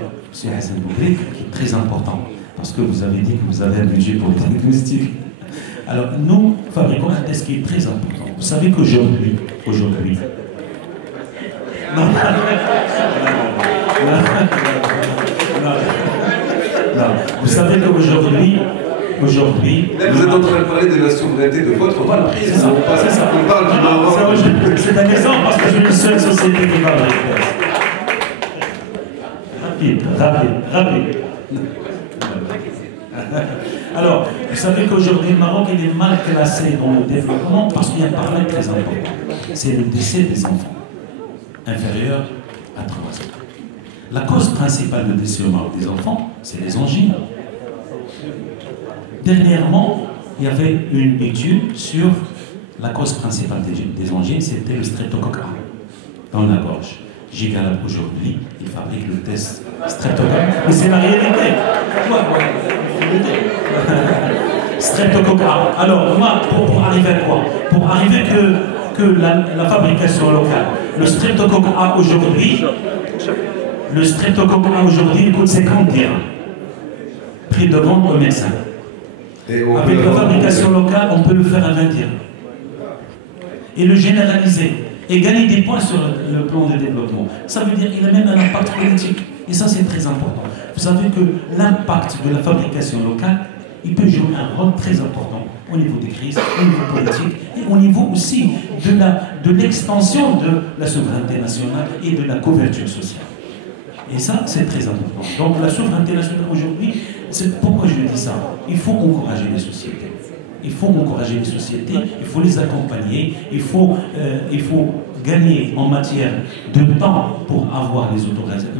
Hassan Boukri, qui est très important, parce que vous avez dit que vous avez un budget pour les diagnostics. Alors, nous fabriquons un test qui est très important. Vous savez qu'aujourd'hui, Vous savez qu'aujourd'hui, là, vous êtes en train de parler de la souveraineté de votre entreprise. C'est ça. On parle du Maroc. C'est un exemple parce que je suis une seule société qui parle. Rapide. Alors, vous savez qu'aujourd'hui, le Maroc il est mal classé dans le développement parce qu'il y a un paramètre très important. C'est le décès des enfants inférieurs à 3 ans. La cause principale de décès au Maroc des enfants, c'est les angines. Dernièrement, il y avait une étude sur la cause principale des angines, c'était le streptocoque A dans la gorge. Gigalab aujourd'hui, il fabrique le test streptocoque, mais c'est la réalité. Streptocoque A. Alors, moi, pour arriver à quoi? Pour arriver que la fabrication locale, le streptocoque A aujourd'hui, il coûte 50 dirhams. Prix de vente au médecin. Avec la fabrication locale, on peut le faire à 20 dirhams. Et le généraliser. Et gagner des points sur le plan de développement. Ça veut dire qu'il a même un impact politique. Et ça, c'est très important. Vous savez que l'impact de la fabrication locale, il peut jouer un rôle très important au niveau des crises, au niveau politique et au niveau aussi de l'extension de la souveraineté nationale et de la couverture sociale. Et ça, c'est très important. Donc la souveraineté nationale aujourd'hui, c'est pourquoi je dis ça. Il faut encourager les sociétés. Il faut encourager les sociétés, il faut les accompagner, il faut gagner en matière de temps pour avoir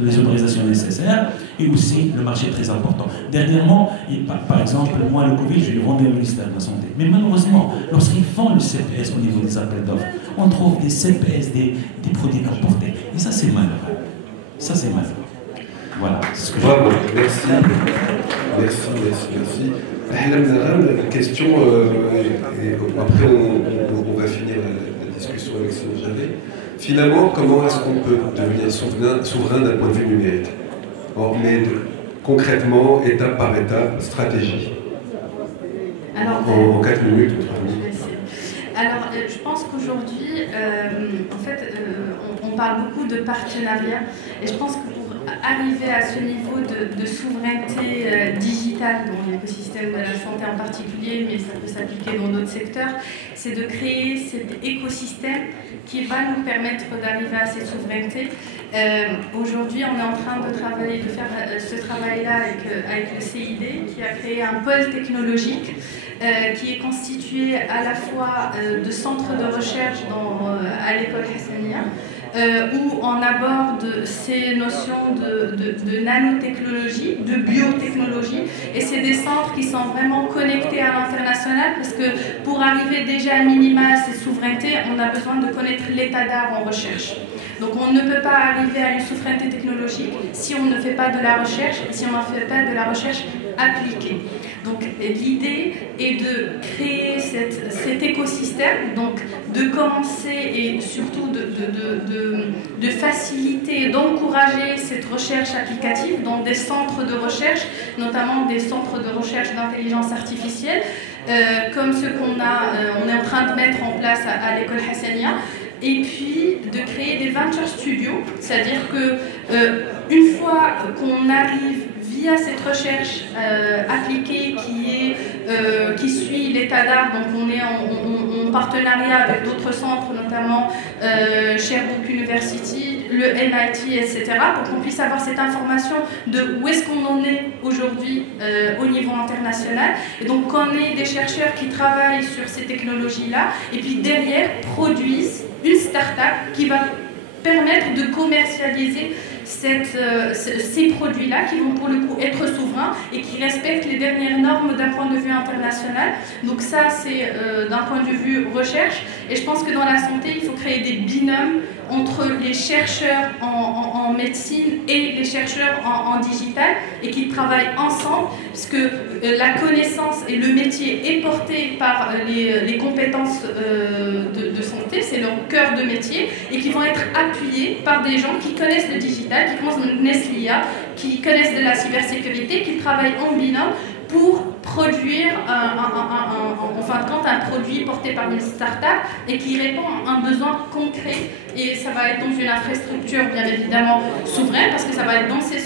les autorisations nécessaires et aussi le marché très important. Dernièrement, par exemple, moi, le Covid, je l'ai vendu au ministère de la Santé. Mais malheureusement, lorsqu'ils font le CPS au niveau des appels d'offres, on trouve des CPS, des produits importés. Et ça, c'est malheureux. Ça, c'est malheureux. Voilà, c'est ce que bravo, merci. Une question, et après on va finir la discussion avec ce que j'avais. Finalement, comment est-ce qu'on peut devenir souverain d'un point de vue numérique? Mais concrètement, étape par étape, stratégie. Alors, en 4 minutes ou 3 minutes. Alors, je pense qu'aujourd'hui, en fait, on parle beaucoup de partenariat, et je pense que pour arriver à ce niveau de souveraineté digitale dans l'écosystème de la santé en particulier, mais ça peut s'appliquer dans d'autres secteurs, c'est de créer cet écosystème qui va nous permettre d'arriver à cette souveraineté. Aujourd'hui, on est en train de faire ce travail-là avec le CID, qui a créé un pôle technologique qui est constitué à la fois de centres de recherche à l'école Hassania, où on aborde ces notions de nanotechnologie, de biotechnologie, et c'est des centres qui sont vraiment connectés à l'international, parce que pour arriver déjà à minima à cette souveraineté, on a besoin de connaître l'état d'art en recherche. Donc on ne peut pas arriver à une souveraineté technologique si on ne fait pas de la recherche, si on ne fait pas de la recherche appliquée. Donc l'idée est de créer cet écosystème, donc de commencer et surtout de faciliter et d'encourager cette recherche applicative dans des centres de recherche, notamment des centres de recherche d'intelligence artificielle, comme ce on est en train de mettre en place à l'école Hassania. Et puis de créer des venture studios, c'est-à-dire que une fois qu'on arrive via cette recherche appliquée qui suit l'état d'art, donc on est en partenariat avec d'autres centres, notamment Sherbrooke University, le MIT, etc., pour qu'on puisse avoir cette information de où est-ce qu'on en est aujourd'hui au niveau international. Et donc qu'on ait des chercheurs qui travaillent sur ces technologies-là, et puis derrière produisent une start-up qui va permettre de commercialiser ces produits-là, qui vont pour le coup être souverains et qui respectent les dernières normes d'un point de vue international. Donc ça, c'est d'un point de vue recherche. Et je pense que dans la santé, il faut créer des binômes entre les chercheurs en médecine et les chercheurs en digital, et qu'ils travaillent ensemble, puisque la connaissance et le métier est porté par les compétences de santé, c'est leur cœur de métier, et qui vont être appuyés par des gens qui connaissent le digital, qui connaissent l'IA, qui connaissent de la cybersécurité, qui travaillent en binôme pour produire en fin de compte un produit porté par une start-up et qui répond à un besoin concret. Et ça va être dans une infrastructure bien évidemment souveraine, parce que ça va être dans ces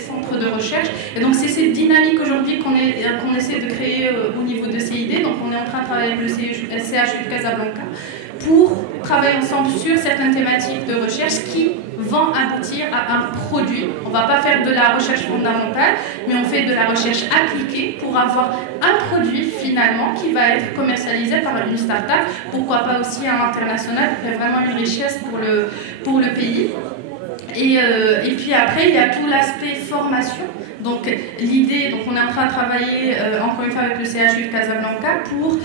centres centres de recherche. Et donc c'est cette dynamique aujourd'hui qu'on essaie de créer au niveau de CID. Donc on est en train de travailler avec le CHU de Casablanca pour travailler ensemble sur certaines thématiques de recherche qui vont aboutir à un produit. On ne va pas faire de la recherche fondamentale, mais on fait de la recherche appliquée pour avoir un produit finalement qui va être commercialisé par une start-up, pourquoi pas aussi à l'international, qui fait vraiment une richesse pour le pays. Et puis après, il y a tout l'aspect formation. Donc l'idée, on est en train de travailler encore une fois avec le CHU de Casablanca pour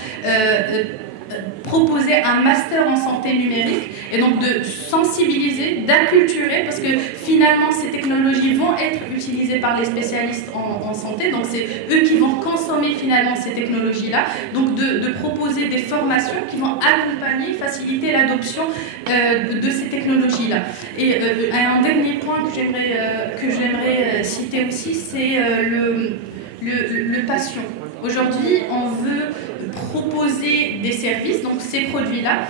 proposer un master en santé numérique et donc de sensibiliser, d'acculturer, parce que finalement ces technologies vont être utilisées par les spécialistes en santé, donc c'est eux qui vont consommer finalement ces technologies-là, donc de proposer des formations qui vont accompagner, faciliter l'adoption de ces technologies-là. Et un dernier point que j'aimerais citer aussi, c'est le patient. Aujourd'hui, on veut proposer des services, donc ces produits-là,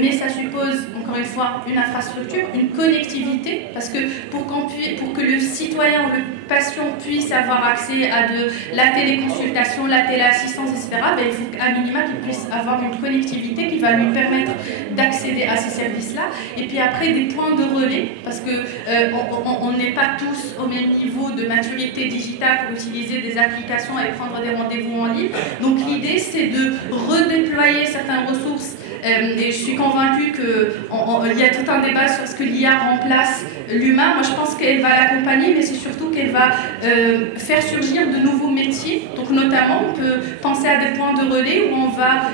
mais ça suppose, encore une fois, une infrastructure, une connectivité, parce que pour que le citoyen ou le patient puisse avoir accès à de la téléconsultation, la téléassistance, etc., il faut qu'à minima qu'il puisse avoir une connectivité qui va lui permettre d'accéder à ces services-là. Et puis après, des points de relais, parce que on n'est pas tous au même niveau de maturité digitale pour utiliser des applications et prendre des rendez-vous en ligne. Donc l'idée, c'est de redéployer certaines ressources. Et je suis convaincue qu'il y a tout un débat sur ce que l'IA remplace l'humain. Moi, je pense qu'elle va l'accompagner, mais c'est surtout qu'elle va faire surgir de nouveaux métiers. Donc, notamment, on peut penser à des points de relais où on va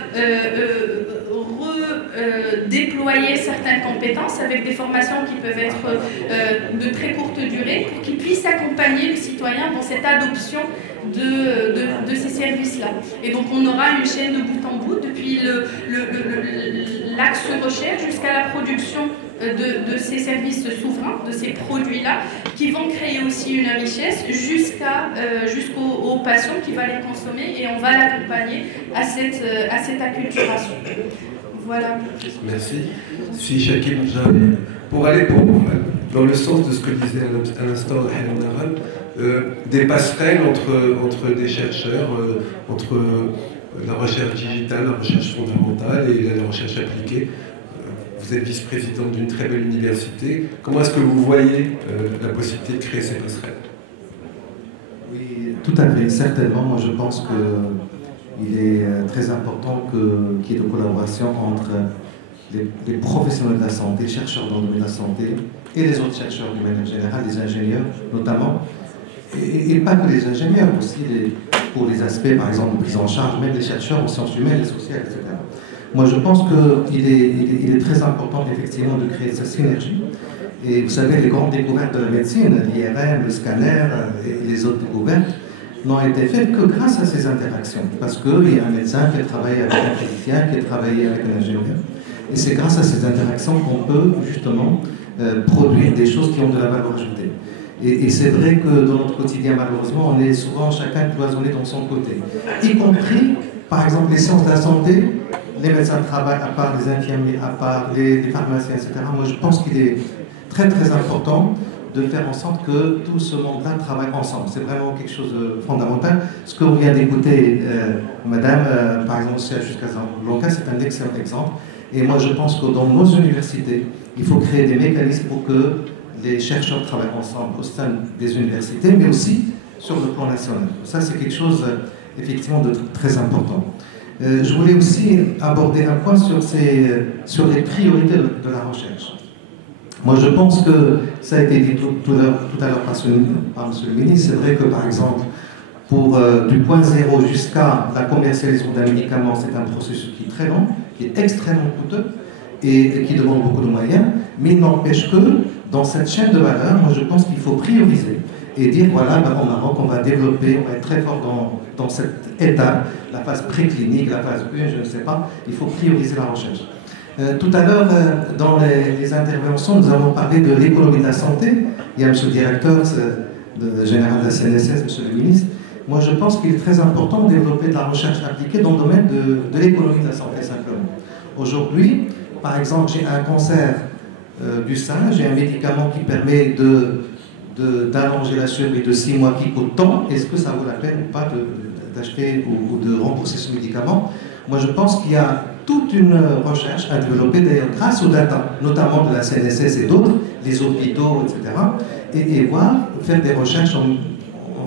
déployer certaines compétences avec des formations qui peuvent être de très courte durée pour qu'ils puissent accompagner le citoyen dans cette adoption de ces services-là. Et donc on aura une chaîne de bout en bout depuis l'axe recherche jusqu'à la production de ces services souverains, de ces produits-là, qui vont créer aussi une richesse jusqu'aux patients qui va les consommer, et on va l'accompagner à cette acculturation. Voilà. Merci. Si Shakib, pour aller dans le sens de ce que disait à l'instant Halim Narab, des passerelles entre des chercheurs, entre la recherche digitale, la recherche fondamentale et la recherche appliquée. Vous êtes vice-présidente d'une très belle université. Comment est-ce que vous voyez la possibilité de créer ces passerelles? Oui, tout à fait, certainement. Moi, je pense qu'il est très important qu'il y ait de collaboration entre les professionnels de la santé, les chercheurs dans le domaine de la santé et les autres chercheurs de manière générale, les ingénieurs notamment, et pas que les ingénieurs, aussi pour les aspects, par exemple, de prise en charge, même les chercheurs en sciences humaines et sociales, etc. Moi, je pense qu'il est très important, effectivement, de créer cette synergie. Et vous savez, les grandes découvertes de la médecine, l'IRM, le scanner et les autres découvertes, n'ont été faites que grâce à ces interactions. Parce qu'il y a un médecin qui a travaillé avec un physicien, qui a travaillé avec un ingénieur. Et c'est grâce à ces interactions qu'on peut, justement, produire des choses qui ont de la valeur ajoutée. Et c'est vrai que dans notre quotidien, malheureusement, on est souvent chacun cloisonné dans son côté. Y compris, par exemple, les sciences de la santé, les médecins de travail, à part les infirmiers, à part les pharmaciens, etc. Moi, je pense qu'il est très, très important de faire en sorte que tout ce monde-là travaille ensemble. C'est vraiment quelque chose de fondamental. Ce que vous vient d'écouter, madame, par exemple, CHU Casablanca, c'est un excellent exemple. Et moi, je pense que dans nos universités, il faut créer des mécanismes pour que les chercheurs travaillent ensemble au sein des universités, mais aussi sur le plan national. Ça, c'est quelque chose, effectivement, de très important. Je voulais aussi aborder un point sur les priorités de la recherche. Moi, je pense que ça a été dit tout à l'heure par M. le ministre. C'est vrai que, par exemple, pour du point zéro jusqu'à la commercialisation d'un médicament, c'est un processus qui est très long, qui est extrêmement coûteux et qui demande beaucoup de moyens. Mais il n'empêche que, dans cette chaîne de valeur, moi, je pense qu'il faut prioriser et dire, voilà, au Maroc, on va développer, on va être très fort dans cette étape, la phase préclinique, la phase 1, je ne sais pas, il faut prioriser la recherche. Tout à l'heure, dans les interventions, nous avons parlé de l'économie de la santé. Il y a M. le directeur général de la CNSS, M. le ministre. Moi, je pense qu'il est très important de développer de la recherche appliquée dans le domaine de l'économie de la santé, simplement. Aujourd'hui, par exemple, j'ai un cancer du sein, j'ai un médicament qui permet d'allonger la survie de 6 mois qui coûte tant, est-ce que ça vaut la peine ou pas d'acheter ou de rembourser ce médicament? Moi, je pense qu'il y a toute une recherche à développer, d'ailleurs, grâce aux data, notamment de la CNSS et d'autres, les hôpitaux, etc., et faire des recherches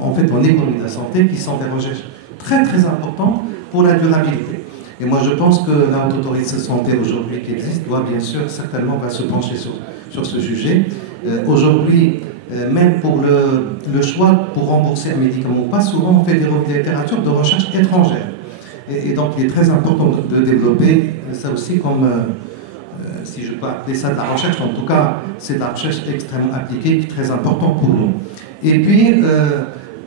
en fait, en économie de la santé, qui sont des recherches très, très importantes pour la durabilité. Et moi, je pense que la Haute Autorité de Santé aujourd'hui qui existe doit, bien sûr, certainement, va se pencher sur ce sujet. Aujourd'hui, même pour le choix pour rembourser un médicament ou pas, souvent on fait des littératures de recherche étrangère. Et donc il est très important de développer ça aussi comme, si je peux appeler ça de la recherche, en tout cas c'est de la recherche extrêmement appliquée, très important pour nous. Et puis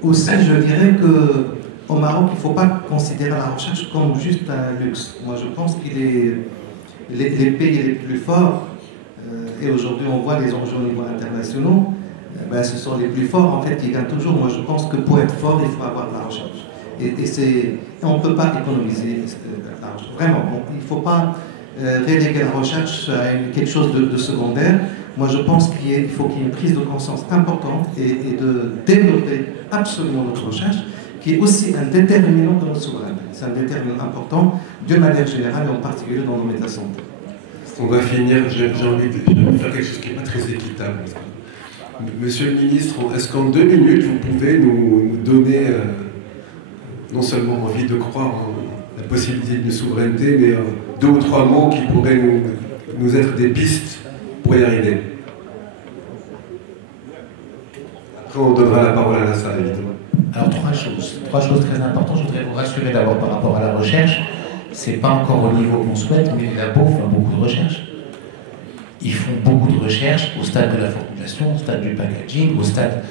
aussi je dirais qu'au Maroc il ne faut pas considérer la recherche comme juste un luxe. Moi je pense que les pays les plus forts, et aujourd'hui on voit les enjeux au niveau international, ben, ce sont les plus forts en fait qui gagnent toujours. Moi je pense que pour être fort il faut avoir de la recherche. Et on ne peut pas économiser l'argent. Vraiment, il ne faut pas reléguer la recherche à quelque chose de secondaire. Moi, je pense qu'il faut qu'il y ait une prise de conscience importante et de développer absolument notre recherche, qui est aussi un déterminant de notre souveraineté. C'est un déterminant important, de manière générale, et en particulier dans le domaine de la santé. On va finir, j'ai envie de faire quelque chose qui n'est pas très équitable. Monsieur le ministre, est-ce qu'en 2 minutes, vous pouvez nous donner non seulement envie de croire en la possibilité d'une souveraineté, mais 2 ou 3 mots qui pourraient nous être des pistes pour y arriver. Après, on donnera la parole à la salle, évidemment. Alors, 3 choses très importantes. Je voudrais vous rassurer d'abord par rapport à la recherche. C'est pas encore au niveau qu'on souhaite, mais les labos font beaucoup de recherche. Ils font beaucoup de recherche au stade de la formulation, au stade du packaging, au stade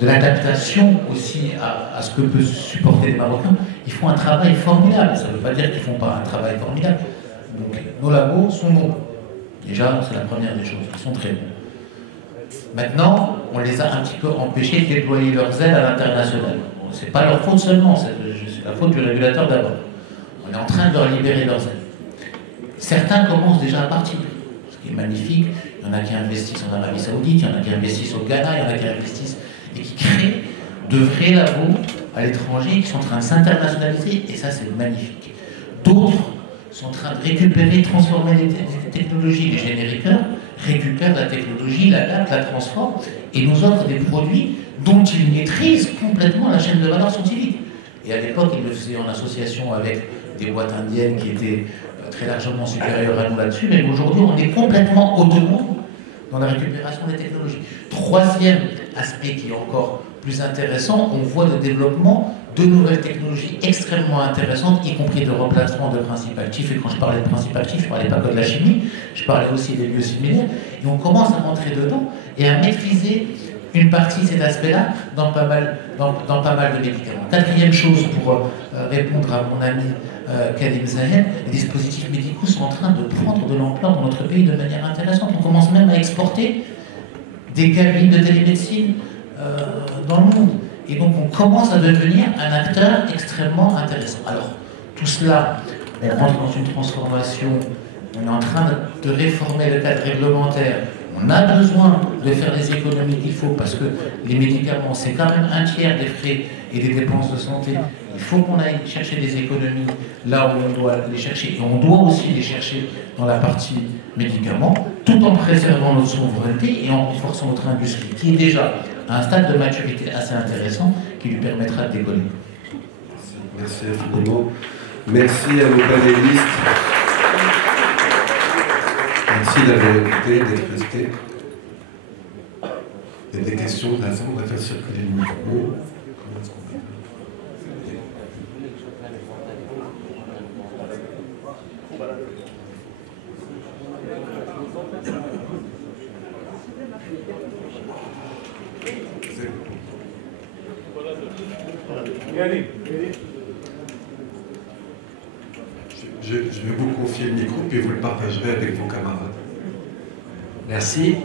de l'adaptation aussi à ce que peuvent supporter les Marocains. Ils font un travail formidable. Ça ne veut pas dire qu'ils ne font pas un travail formidable. Donc, nos labos sont bons. Déjà, c'est la première des choses. Ils sont très bons. Maintenant, on les a un petit peu empêchés de déployer leurs ailes à l'international. Bon, ce n'est pas leur faute seulement, c'est la faute du régulateur d'abord. On est en train de leur libérer leurs ailes. Certains commencent déjà à partir, ce qui est magnifique. Il y en a qui investissent en Arabie Saoudite, il y en a qui investissent au Ghana, il y en a qui investissent et qui créent de vrais labos à l'étranger qui sont en train de s'internationaliser, et ça c'est magnifique. D'autres sont en train de récupérer, transformer les technologies. Les génériqueurs récupèrent la technologie, l'adaptent, la transforment et nous offrent des produits dont ils maîtrisent complètement la chaîne de valeur scientifique. Et à l'époque, ils le faisaient en association avec des boîtes indiennes qui étaient très largement supérieures à nous là-dessus, mais aujourd'hui, on est complètement autonome dans la récupération des technologies. 3e aspect qui est encore plus intéressant, on voit le développement de nouvelles technologies extrêmement intéressantes, y compris de remplacement de principes actifs. Et quand je parlais de principes actifs, je ne parlais pas que de la chimie, je parlais aussi des biosimilaires. Et on commence à rentrer dedans et à maîtriser une partie de cet aspect-là dans pas mal de médicaments. 4e chose pour répondre à mon ami Karim Zahed, les dispositifs médicaux sont en train de prendre de l'ampleur dans notre pays de manière intéressante. On commence même à exporter des cabines de télémédecine dans le monde. Et donc on commence à devenir un acteur extrêmement intéressant. Alors, tout cela, on rentre dans une transformation, on est en train de réformer le cadre réglementaire, on a besoin de faire les économies qu'il faut, parce que les médicaments, c'est quand même 1/3 des frais et des dépenses de santé. Il faut qu'on aille chercher des économies là où on doit les chercher, et on doit aussi les chercher dans la partie médicaments, tout en préservant notre souveraineté et en renforçant notre industrie, qui est déjà à un stade de maturité assez intéressant, qui lui permettra de décoller. Merci infiniment. Merci à nos panélistes. Merci d'avoir écouté, d'être resté. Il y a des questions, là, on va faire circuler le micro. Je vais vous confier le micro, puis vous le partagerez avec vos camarades. Merci.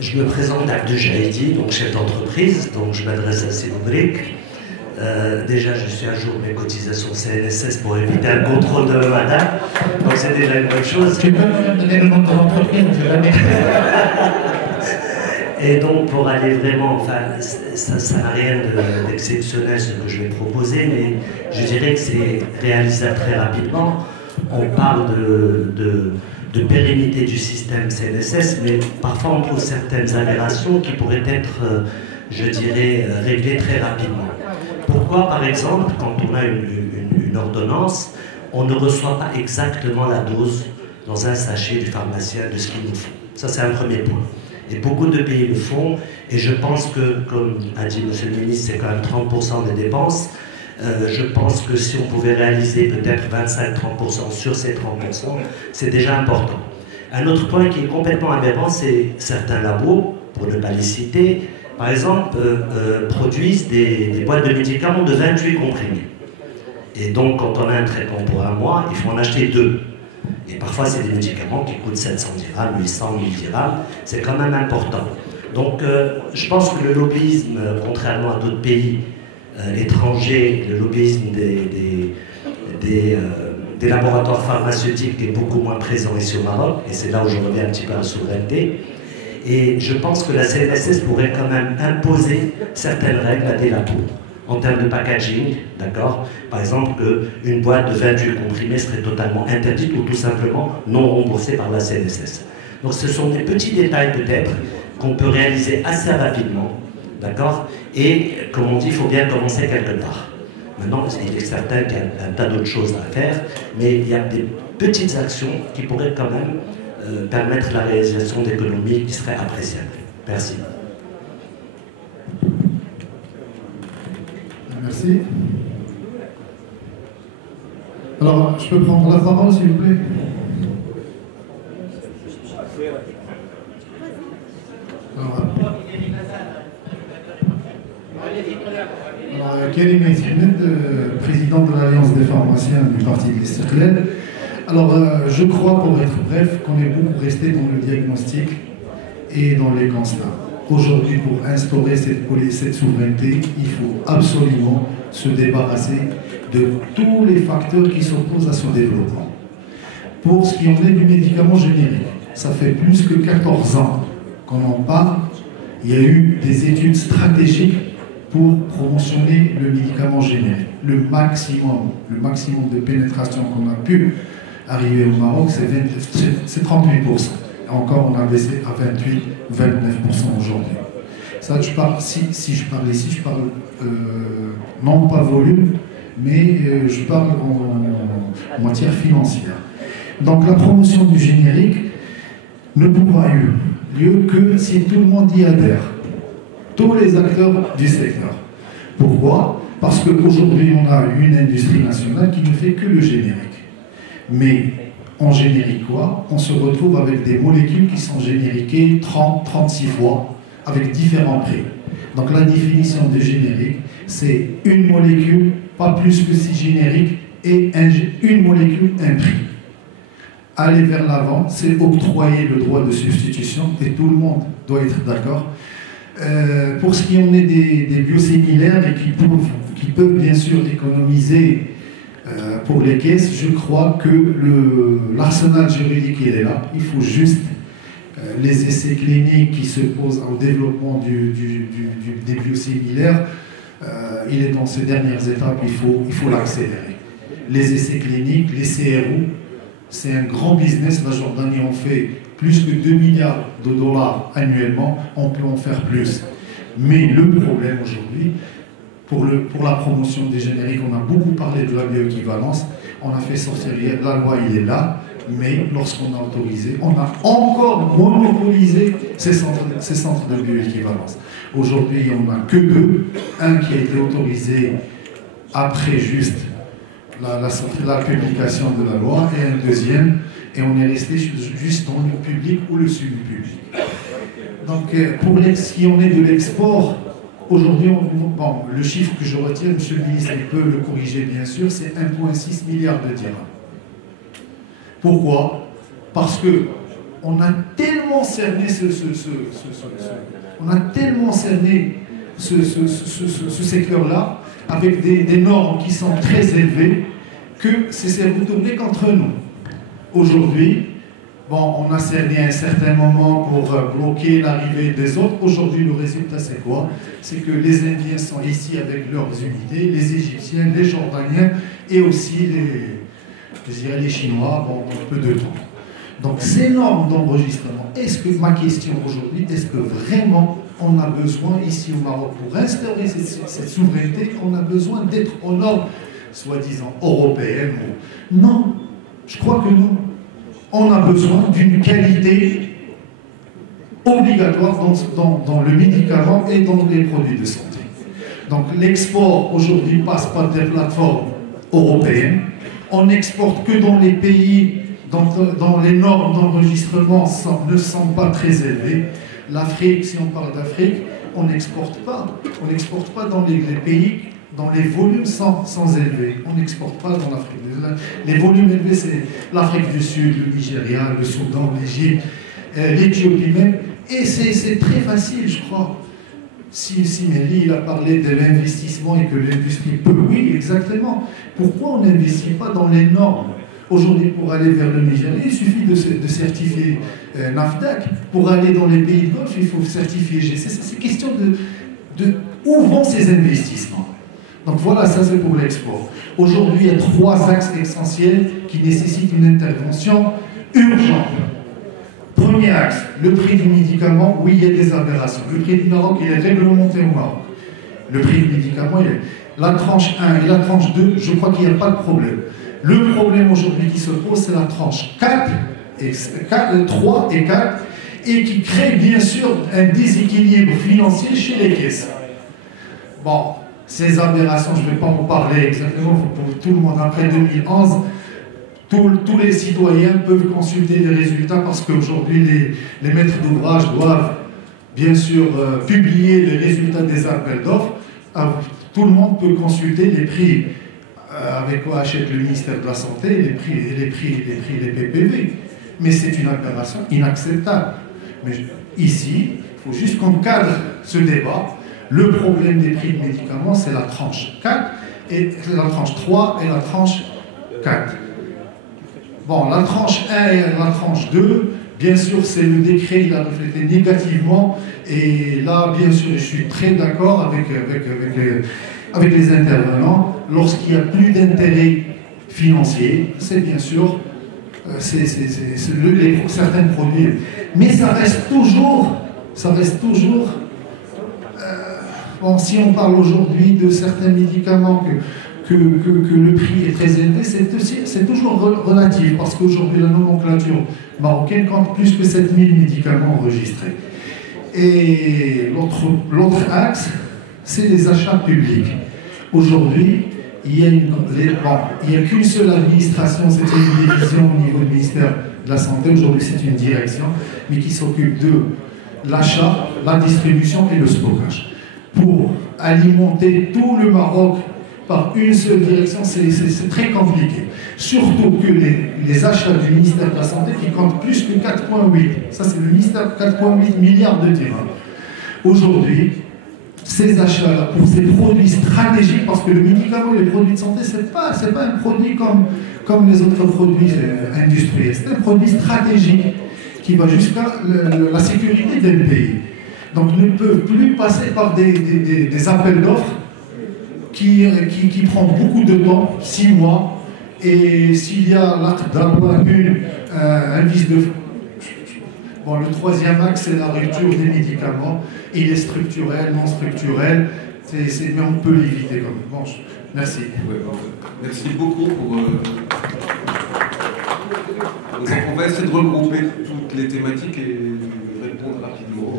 Je me présente Abdou Jahidi, donc chef d'entreprise, donc je m'adresse à ces rubriques. Déjà, je suis à jour mes cotisations CNSS pour éviter un contrôle de madame, donc c'est déjà une bonne chose. Tu peux me donner le nom de ton entreprise, je vais jamais. Et donc, pour aller vraiment, enfin, ça n'a rien d'exceptionnel ce que je vais proposer, mais je dirais que c'est réalisable très rapidement. On parle de pérennité du système CNSS, mais parfois on trouve certaines aberrations qui pourraient être, je dirais, réglées très rapidement. Pourquoi, par exemple, quand on a une ordonnance, on ne reçoit pas exactement la dose dans un sachet du pharmacien de ce qu'il nous faut? Ça, c'est un premier point. Et beaucoup de pays le font, et je pense que, comme a dit M. le ministre, c'est quand même 30% des dépenses. Je pense que si on pouvait réaliser peut-être 25-30% sur ces 30%, c'est déjà important. Un autre point qui est complètement aberrant, c'est certains labos, pour ne pas les citer, par exemple, produisent des boîtes de médicaments de 28 comprimés. Et donc, quand on a un traitement pour un mois, il faut en acheter 2. Et parfois, c'est des médicaments qui coûtent 700 dirhams, 800, 1000 dirhams. C'est quand même important. Donc, je pense que le lobbyisme, contrairement à d'autres pays étrangers, le lobbyisme des laboratoires pharmaceutiques est beaucoup moins présent ici au Maroc. Et c'est là où je reviens un petit peu à la souveraineté. Et je pense que la CNSS pourrait quand même imposer certaines règles à des labos en termes de packaging, d'accord? Par exemple, qu'une boîte de 28 comprimés serait totalement interdite ou tout simplement non remboursée par la CNSS. Donc ce sont des petits détails peut-être qu'on peut réaliser assez rapidement, d'accord? Et comme on dit, il faut bien commencer quelque part. Maintenant, il est certain qu'il y a un tas d'autres choses à faire, mais il y a des petites actions qui pourraient quand même permettre la réalisation d'économies qui seraient appréciables. Merci. Merci. Alors, je peux prendre la parole, s'il vous plaît? Alors, Karim Ahmed, président de l'Alliance des pharmaciens du Parti de l'Istiqlal. Alors, je crois, pour être bref, qu'on est beaucoup resté dans le diagnostic et dans les constats. Aujourd'hui, pour instaurer cette souveraineté, il faut absolument se débarrasser de tous les facteurs qui s'opposent à son développement. Pour ce qui en est du médicament générique, ça fait plus que 14 ans qu'on en parle. Il y a eu des études stratégiques pour promotionner le médicament générique. Le maximum de pénétration qu'on a pu arriver au Maroc, c'est 38%. Encore, on a baissé à 28-29% aujourd'hui. Ça, je parle, si je parle ici, je parle non pas volume, mais je parle en matière financière. Donc la promotion du générique ne pourra avoir lieu que si tout le monde y adhère. Tous les acteurs du secteur. Pourquoi? Parce qu'aujourd'hui, on a une industrie nationale qui ne fait que le générique. Mais en générique quoi? On se retrouve avec des molécules qui sont génériquées 30-36 fois, avec différents prix. Donc la définition de générique, c'est une molécule, pas plus que 6 génériques, et une molécule, un prix. Aller vers l'avant, c'est octroyer le droit de substitution, et tout le monde doit être d'accord. Pour ce qui en est des biosimilaires, et qui peuvent bien sûr économiser pour les caisses, je crois que l'arsenal juridique il est là. Il faut juste les essais cliniques qui se posent au développement des biosimilaires. Il est dans ces dernières étapes, il faut l'accélérer. Les essais cliniques, les CRO, c'est un grand business. La Jordanie en fait plus que 2 milliards de dollars annuellement, on peut en faire plus. Mais le problème aujourd'hui, pour la promotion des génériques, on a beaucoup parlé de la bioéquivalence, on a fait sortir hier, la loi il est là, mais lorsqu'on a autorisé, on a encore monopolisé ces centres de bioéquivalence. Aujourd'hui, on n'a que 2, un qui a été autorisé après juste la publication de la loi, et un deuxième, et on est resté juste dans le public ou le semi-public. Donc, pour ce qui en est de l'export, aujourd'hui, le chiffre que je retiens, M. le ministre, il peut le corriger bien sûr, c'est 1,6 milliard de dirhams. Pourquoi? Parce qu'on a tellement cerné ce secteur-là, avec des normes qui sont très élevées, que c'est retourné contre nous. Aujourd'hui, Bon, on a cerné à un certain moment pour bloquer l'arrivée des autres. Aujourd'hui, le résultat, c'est quoi? C'est que les Indiens sont ici avec leurs unités, les Égyptiens, les Jordaniens et aussi les Chinois, bon, dans peu de temps. Donc, ces normes d'enregistrement, ma question aujourd'hui, est-ce que vraiment on a besoin ici au Maroc, pour instaurer cette souveraineté, on a besoin d'être aux normes, soi-disant européennes? Non, je crois que non. On a besoin d'une qualité obligatoire dans le médicament et dans les produits de santé. Donc l'export aujourd'hui passe par des plateformes européennes. On n'exporte que dans les pays dont les normes d'enregistrement ne sont pas très élevées. L'Afrique, si on parle d'Afrique, on n'exporte pas. On n'exporte pas dans les pays dont les volumes sont élevés. On n'exporte pas dans l'Afrique. Les volumes élevés, c'est l'Afrique du Sud, le Nigeria, le Soudan, l'Égypte, l'Éthiopie même. Et c'est très facile, je crois. Si Mélie, il a parlé de l'investissement et que l'industrie peut, oui, exactement. Pourquoi on n'investit pas dans les normes? Aujourd'hui, pour aller vers le Nigeria, il suffit de certifier NAFDAC. Pour aller dans les pays de Golfe, il faut certifier GC. C'est question de où vont ces investissements. Donc voilà, ça c'est pour l'export. Aujourd'hui, il y a 3 axes essentiels qui nécessitent une intervention urgente. Premier axe, le prix du médicament. Oui, il y a des aberrations. Le prix du Maroc, il est réglementé au Maroc. Le prix du médicament, il est... La tranche 1 et la tranche 2, je crois qu'il n'y a pas de problème. Le problème aujourd'hui qui se pose, c'est la tranche 3 et 4, et qui crée bien sûr un déséquilibre financier chez les caisses. Bon, ces aberrations, je ne vais pas en parler exactement pour tout le monde. Après 2011, tous les citoyens peuvent consulter les résultats parce qu'aujourd'hui, les maîtres d'ouvrage doivent bien sûr publier les résultats des appels d'offres. Tout le monde peut consulter les prix avec quoi achète le ministère de la Santé, les PPV. Mais c'est une aberration inacceptable. Mais ici, il faut juste qu'on cadre ce débat. Le problème des prix de médicaments, c'est la tranche 4, et la tranche 3 et la tranche 4. Bon, la tranche 1 et la tranche 2, bien sûr, c'est le décret, il a reflété négativement, et là, bien sûr, je suis très d'accord avec les intervenants. Lorsqu'il n'y a plus d'intérêt financier, c'est bien sûr certains produits. Mais ça reste toujours bon, si on parle aujourd'hui de certains médicaments que le prix est très élevé, c'est toujours relatif, parce qu'aujourd'hui la nomenclature marocaine compte plus que 7000 médicaments enregistrés. Et l'autre axe, c'est les achats publics. Aujourd'hui, il n'y a qu'une seule administration, c'était une division au niveau du ministère de la Santé, aujourd'hui c'est une direction, mais qui s'occupe de l'achat, la distribution et le stockage. Pour alimenter tout le Maroc par une seule direction, c'est très compliqué. Surtout que les achats du ministère de la Santé qui comptent plus que 4,8. Ça, c'est le ministère 4,8 milliards de dirhams. Aujourd'hui, ces achats-là, pour ces produits stratégiques, parce que le médicament et les produits de santé, ce n'est pas un produit comme les autres produits industriels. C'est un produit stratégique qui va jusqu'à la sécurité d'un pays. Donc, ne peuvent plus passer par des appels d'offres qui prend beaucoup de temps, 6 mois, et s'il y a l'acte d'avoir un vice de... Bon, le troisième axe, c'est la rupture des médicaments. Il est structurel, non structurel, mais on peut l'éviter quand même. Bon, merci. Ouais, merci beaucoup pour... On va essayer de regrouper toutes les thématiques et répondre rapidement.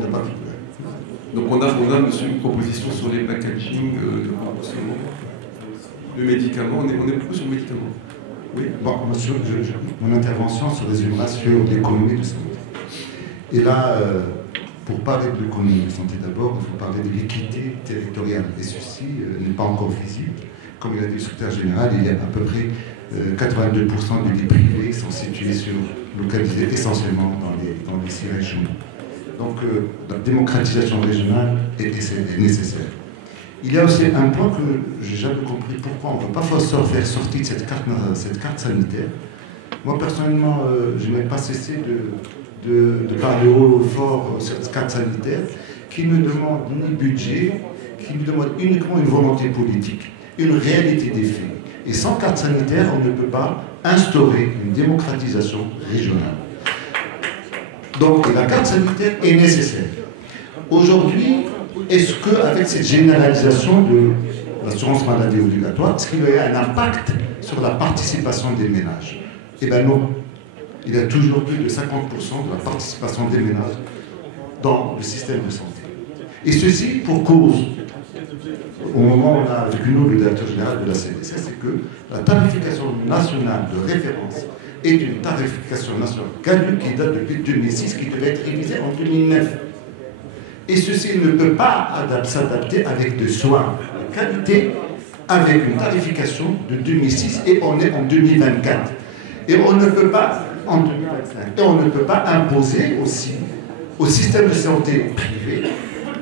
Donc on a monsieur, une proposition sur les packaging, le médicament, on est beaucoup sur le médicament. Oui. Bon, monsieur, mon intervention se résumera sur l'économie de santé. Et là, pour parler de l'économie de santé d'abord, il faut parler de l'équité territoriale. Et ceci n'est pas encore visible. Comme il a dit le secrétaire général, il y a à peu près 82% des lits privés sont situés localisés essentiellement dans les 6 régions. Donc la démocratisation régionale est nécessaire. Il y a aussi un point que j'ai jamais compris, pourquoi on ne va pas faire sortir de cette carte sanitaire Moi, personnellement, je n'ai pas cessé de parler haut et fort sur ce cadre sanitaire qui ne demande ni budget, qui nous demande uniquement une volonté politique, une réalité des faits. Et sans cadre sanitaire, on ne peut pas instaurer une démocratisation régionale. Donc la carte sanitaire est nécessaire. Aujourd'hui, est-ce qu'avec cette généralisation de l'assurance maladie obligatoire, est-ce qu'il y a un impact sur la participation des ménages? Eh bien non. Il y a toujours plus de 50% de la participation des ménages dans le système de santé. Et ceci pour cause. Au moment où on a avec nous le directeur général de la CNSS, c'est que la tarification nationale de référence est une tarification nationale caduque qui date depuis 2006, qui devait être révisée en 2009. Et ceci ne peut pas s'adapter avec des soins de qualité, avec une tarification de 2006, et on est en 2024. Et on ne peut pas, en 2025, et on ne peut pas imposer aussi au système de santé privé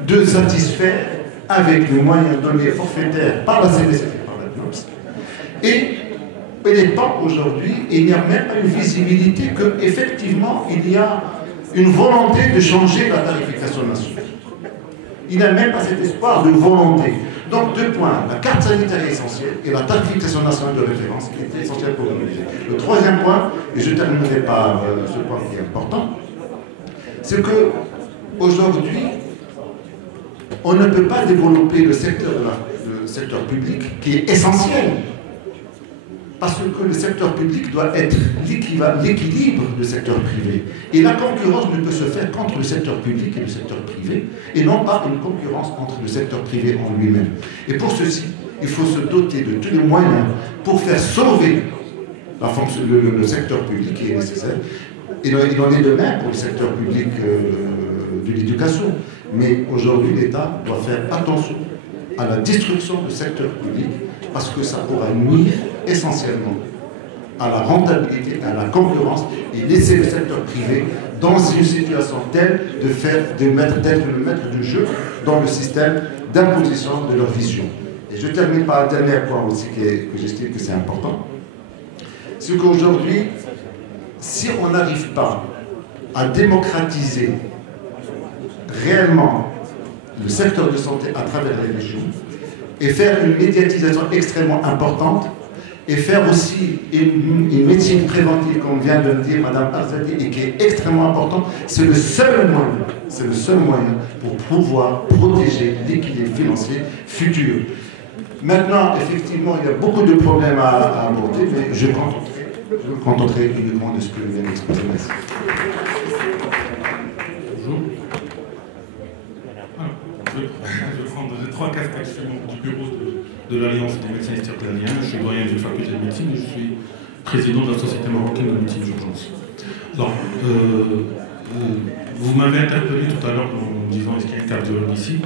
de satisfaire avec les moyens donnés forfaitaires par la CNSS et par la CNOPS. Et il est temps aujourd'hui, il n'y a même pas une visibilité qu'effectivement il y a une volonté de changer la tarification nationale. Il n'y a même pas cet espoir de volonté. Donc 2 points, la carte sanitaire est essentielle et la tarification nationale de référence est essentielle pour nous. Le 3e point, et je terminerai par ce point qui est important, c'est que aujourd'hui, on ne peut pas développer le secteur public qui est essentiel. Parce que le secteur public doit être l'équilibre du secteur privé. Et la concurrence ne peut se faire qu'entre le secteur public et le secteur privé, et non pas une concurrence entre le secteur privé en lui-même. Et pour ceci, il faut se doter de tous les moyens pour faire sauver le secteur public qui est nécessaire. Il en est de même pour le secteur public de l'éducation. Mais aujourd'hui, l'État doit faire attention à la destruction du secteur public parce que ça pourra nuire essentiellement à la rentabilité, à la concurrence et laisser le secteur privé dans une situation telle d'être le maître du jeu dans le système d'imposition de leur vision. Et je termine par un dernier point aussi que j'estime que c'est important. C'est qu'aujourd'hui, si on n'arrive pas à démocratiser réellement le secteur de santé à travers les régions et faire une médiatisation extrêmement importante et faire aussi une médecine préventive, comme vient de le dire Mme Arzadi, et qui est extrêmement importante, c'est le seul moyen pour pouvoir protéger l'équilibre financier futur. Maintenant, effectivement, il y a beaucoup de problèmes à aborder, mais je me contenterai uniquement de ce que je viens d'exposer. Merci. Bonjour. Je prends 3 casquettes du bureau de l'Alliance des médecins estéraliens. Je suis doyen d'une faculté de médecine et je suis président de la Société marocaine de médecine d'urgence. Alors, vous m'avez interpellé tout à l'heure en me disant est-ce qu'il y a un cardiologue ici?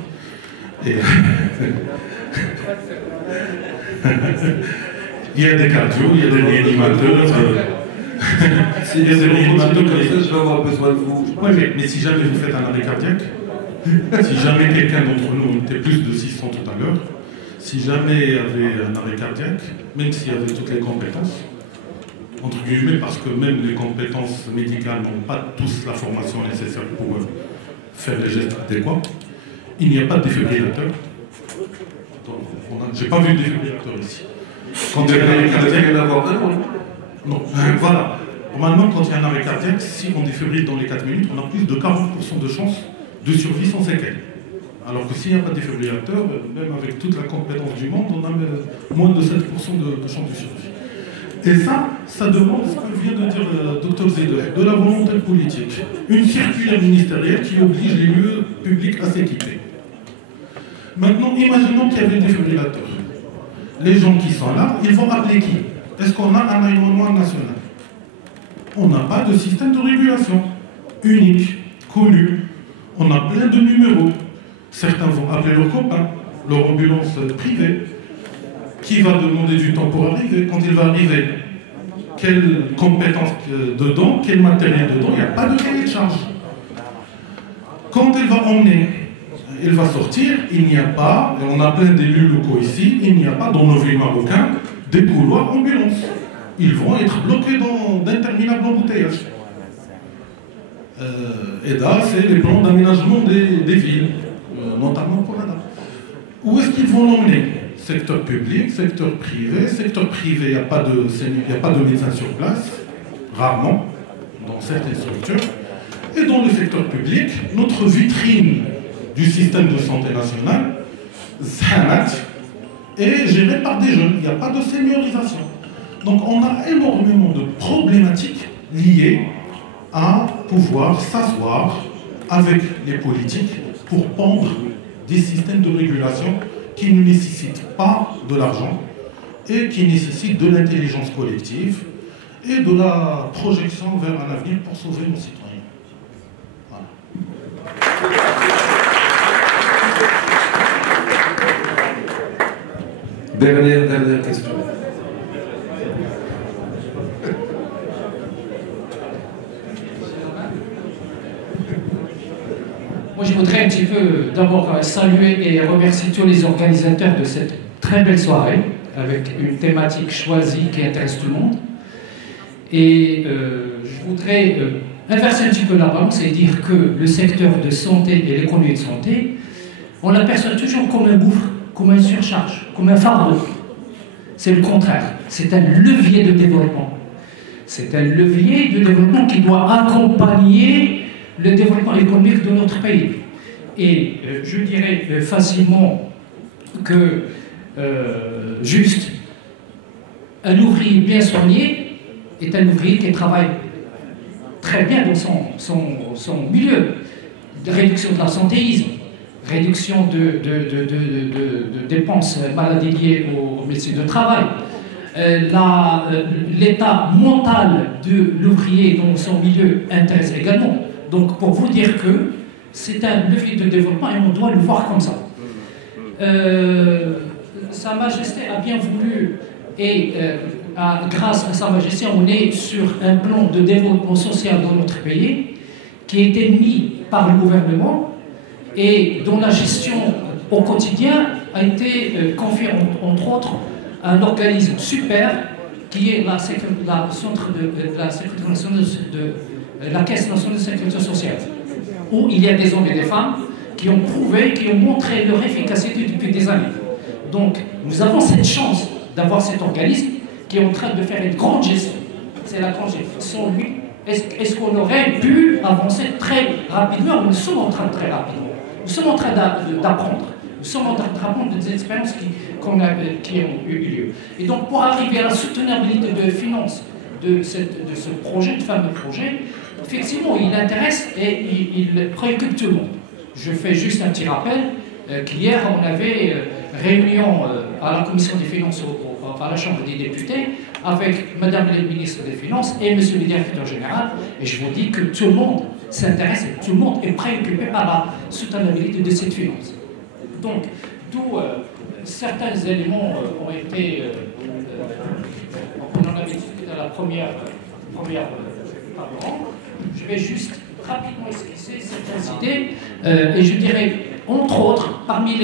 Et il y a des cardios, il y a des réanimateurs. Si il y a des réanimateurs comme ça, je vais avoir besoin de vous. Oui, mais si jamais vous faites un arrêt cardiaque, si jamais quelqu'un d'entre nous, on était plus de 600 tout à l'heure, si jamais il y avait un arrêt cardiaque, même s'il y avait toutes les compétences, entre guillemets, parce que même les compétences médicales n'ont pas tous la formation nécessaire pour faire les gestes adéquats, il n'y a pas de défibrillateur. Je n'ai pas vu de défibrillateur ici. Quand il y a un arrêt cardiaque, non, voilà. Normalement, quand il y a un arrêt cardiaque, si on défibrille dans les 4 minutes, on a plus de 40% de chances de survie sans séquelles. Alors que s'il n'y a pas de défibrillateur, même avec toute la compétence du monde, on a moins de 7% de chances de survie. Et ça demande ce que vient de dire le Dr Zeder, de la volonté politique. Une circulaire ministérielle qui oblige les lieux publics à s'équiper. Maintenant, imaginons qu'il y avait des défibrillateurs. Les gens qui sont là, ils vont appeler qui? Est-ce qu'on a un 911 national? On n'a pas de système de régulation unique, connu. On a plein de numéros. Certains vont appeler leurs copains, leur ambulance privée. Qui va demander du temps pour arriver? Quand il va arriver, quelles compétences dedans, quel matériel dedans? Il n'y a pas de cahier de charge. Quand elle va emmener, elle va sortir, il n'y a pas, et on a plein d'élus locaux ici, il n'y a pas dans nos villes marocaines des couloirs ambulance. ils vont être bloqués dans d'interminables embouteillages. Et là, c'est les plans d'aménagement des villes, notamment pour là. Où est-ce qu'ils vont l'emmener? Secteur public, secteur privé. Secteur privé, il n'y a pas de médecin sur place, rarement, dans certaines structures. Et dans le secteur public, notre vitrine du système de santé national, Zhanat, est gérée par des jeunes. Il n'y a pas de seniorisation. Donc on a énormément de problématiques liées à pouvoir s'asseoir avec les politiques pour pondre des systèmes de régulation qui ne nécessitent pas de l'argent et qui nécessitent de l'intelligence collective et de la projection vers un avenir pour sauver nos citoyens. Voilà. Dernière question. Moi, je voudrais un petit peu d'abord saluer et remercier tous les organisateurs de cette très belle soirée, avec une thématique choisie qui intéresse tout le monde. Et je voudrais inverser un petit peu la balance et dire que le secteur de santé et l'économie de santé, on l'aperçoit toujours comme un gouffre, comme une surcharge, comme un fardeau. C'est le contraire. C'est un levier de développement. C'est un levier de développement qui doit accompagner le développement économique de notre pays. Et je dirais facilement que juste un ouvrier bien soigné est un ouvrier qui travaille très bien dans son milieu. Réduction de l'absentéisme, réduction de dépenses maladies liées aux médecines de travail, l'état mental de l'ouvrier dans son milieu intéresse également. Donc, pour vous dire que c'est un levier de développement et on doit le voir comme ça. Sa Majesté a bien voulu, et grâce à Sa Majesté, on est sur un plan de développement social dans notre pays qui a été mis par le gouvernement et dont la gestion au quotidien a été confiée, entre autres, à un organisme super qui est la Caisse nationale de sécurité sociale, où il y a des hommes et des femmes qui ont prouvé, qui ont montré leur efficacité depuis des années. Donc, nous avons cette chance d'avoir cet organisme qui est en train de faire une grande gestion. C'est la grande gestion. Sans lui, est-ce qu'on aurait pu avancer très rapidement? Nous sommes en train de très rapidement. Nous sommes en train d'apprendre. Nous sommes en train d'apprendre des expériences qui ont eu lieu. Et donc, pour arriver à la soutenabilité de finances de ce projet, de fameux projet, effectivement, il intéresse et il préoccupe tout le monde. Je fais juste un petit rappel qu'hier, on avait réunion à la commission des finances à la Chambre des députés avec Madame la ministre des Finances et Monsieur le directeur général. Et je vous dis que tout le monde s'intéresse et tout le monde est préoccupé par la soutenabilité de cette finance. Donc, d'où certains éléments ont été... on en avait discuté dans la première parole. Je vais juste rapidement esquisser certaines idées. Et je dirais, entre autres, parmi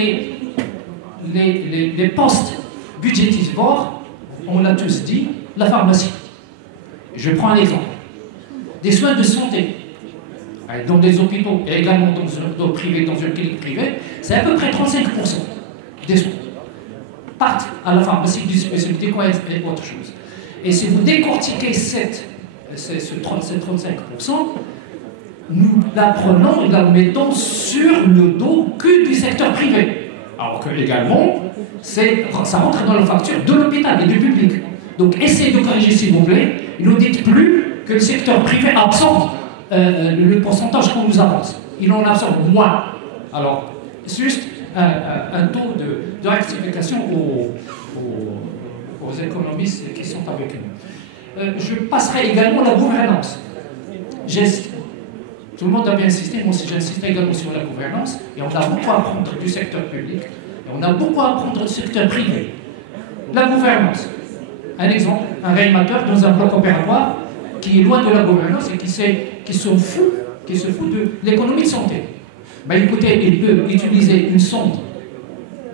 les postes budgétivores, on l'a tous dit, la pharmacie. Je prends un exemple. Des soins de santé, dans des hôpitaux et également dans un hôpital privé, dans une clinique privée, c'est à peu près 35% des soins partent à la pharmacie du spécialité quoi et autre chose. Et si vous décortiquez ce 35%, nous la prenons et la mettons sur le dos que du secteur privé. Alors que également, ça rentre dans la facture de l'hôpital et du public. Donc essayez de corriger s'il vous plaît. Ne nous dites plus que le secteur privé absorbe le pourcentage qu'on nous avance. Il en absorbe moins. Alors, juste un taux de rectification aux économistes qui sont avec nous. Je passerai également la gouvernance. Tout le monde a bien insisté, moi aussi j'insiste également sur la gouvernance, et on a beaucoup à apprendre du secteur public, et on a beaucoup à apprendre du secteur privé. La gouvernance. Un exemple, un réanimateur dans un bloc opératoire qui est loin de la gouvernance et qui se fout de l'économie de santé. Ben écoutez, il peut utiliser une sonde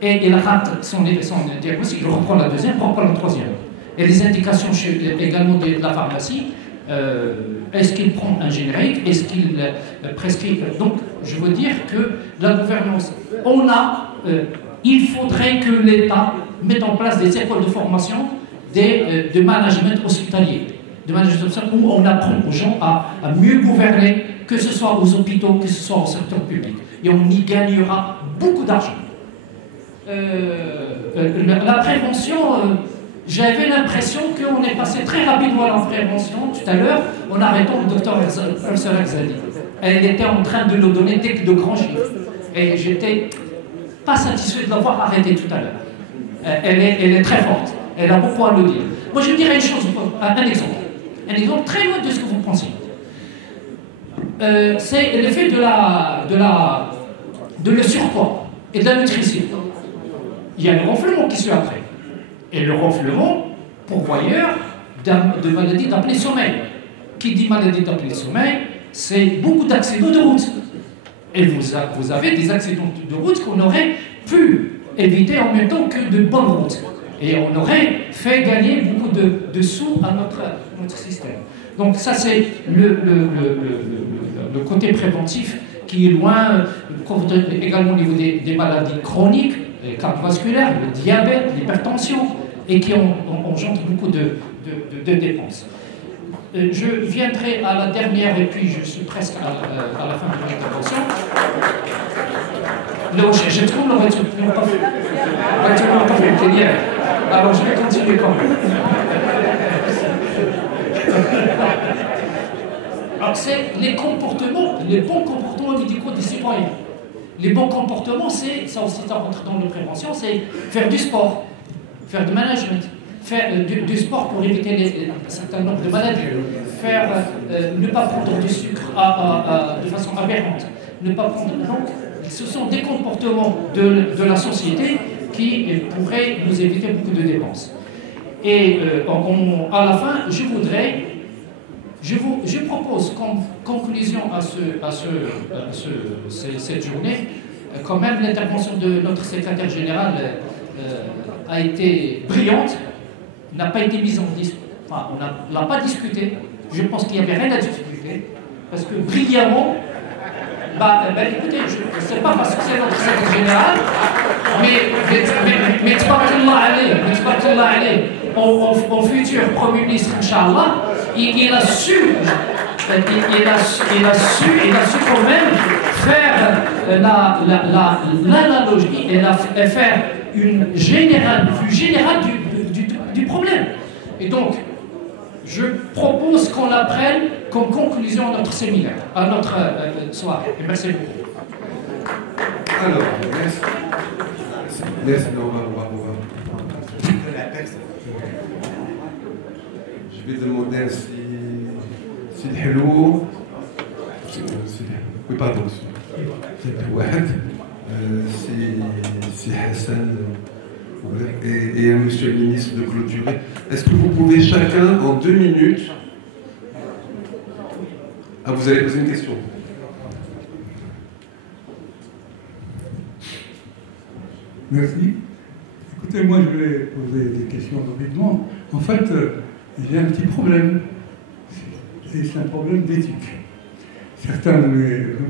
et il rate son diagnostic, il reprend la deuxième, il reprend la troisième. et les indications également de la pharmacie. Est-ce qu'il prend un générique? Est-ce qu'il prescrit? Donc, je veux dire que la gouvernance, il faudrait que l'État mette en place des écoles de formation de management hospitalier, où on apprend aux gens à mieux gouverner, que ce soit aux hôpitaux, que ce soit au secteur public. Et on y gagnera beaucoup d'argent. La prévention, j'avais l'impression qu'on est passé très rapidement à la prévention tout à l'heure en arrêtant le docteur Ursula Ghazali. Elle était en train de nous donner de grands chiffres. Et j'étais pas satisfait de l'avoir arrêtée tout à l'heure. Elle est très forte. Elle a beaucoup à nous dire. Moi, je dirais une chose, un exemple. Un exemple très loin de ce que vous pensiez. C'est l'effet de le surpoids et de la nutrition. Il y a le ronflement qui suit après. Et le ronflement, pourvoyeur de maladies d'apnée sommeil. Qui dit maladie d'apnée sommeil, c'est beaucoup d'accidents de route. Et vous avez des accidents de route qu'on aurait pu éviter en même temps que de bonnes routes. Et on aurait fait gagner beaucoup de sous à notre système. Donc ça, c'est le côté préventif qui est loin, également au niveau des maladies chroniques, cardiovasculaires, le diabète, l'hypertension, et qui engendrent beaucoup de dépenses. Je viendrai à la dernière, et puis je suis presque à la fin de mon intervention. Je trouve le retour. Alors je vais continuer quand même. Alors c'est les comportements, les bons comportements médicaux des citoyens. Les bons comportements, c'est, ça aussi ça rentre dans la prévention, c'est faire du sport, faire du management, faire du sport pour éviter un certain nombre de maladies, ne pas prendre du sucre de façon aberrante, ne pas prendre. Donc, ce sont des comportements de la société qui pourraient nous éviter beaucoup de dépenses. Et à la fin, je propose comme conclusion à cette journée, quand même l'intervention de notre secrétaire général a été brillante, n'a pas été mise en discussion, enfin, on n'a pas discuté. Je pense qu'il n'y avait rien à discuter, parce que brillamment, écoutez, je ne sais pas parce que c'est notre secrétaire général, mais Tabarakallah alayh, au futur Premier ministre, Inch'Allah, il a su quand même faire l'analogie et faire une vue générale du problème. Et donc, je propose qu'on la prenne comme conclusion à notre séminaire, à notre soirée. Et merci beaucoup. Alors, merci. Je vais demander à Sid Hello. Oui, pardon. C'est Hassan et à monsieur le ministre de clôturer. Est-ce que vous pouvez chacun, en 2 minutes... Ah, vous allez poser une question. Merci. Écoutez, moi je vais poser des questions rapidement. En fait, j'ai un petit problème. Et c'est un problème d'éthique. Certains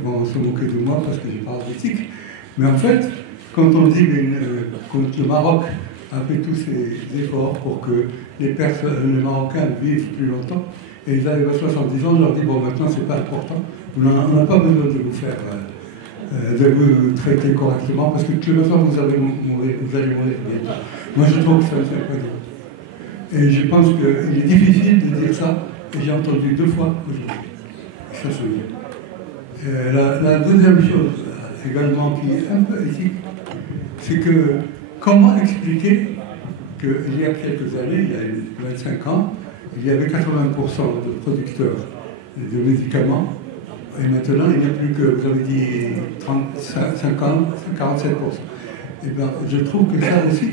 vont se moquer de moi parce que je parle d'éthique. Mais en fait, quand on dit que le Maroc a fait tous ces efforts pour que les Marocains vivent plus longtemps, et ils arrivent à 70 ans, je leur dis, bon, maintenant, c'est pas important, on n'a pas besoin de vous faire, de vous traiter correctement, parce que de toute façon, vous allez mourir bientôt. Moi, je trouve que ça ne fait pas dire. Et je pense qu'il est difficile de dire ça, et j'ai entendu 2 fois aujourd'hui. Ça se dit. La deuxième chose, également, qui est un peu éthique, c'est que comment expliquer qu'il y a quelques années, il y a 25 ans, il y avait 80% de producteurs de médicaments, et maintenant il n'y a plus que, vous avez dit, 47%. Et bien, je trouve que ça aussi,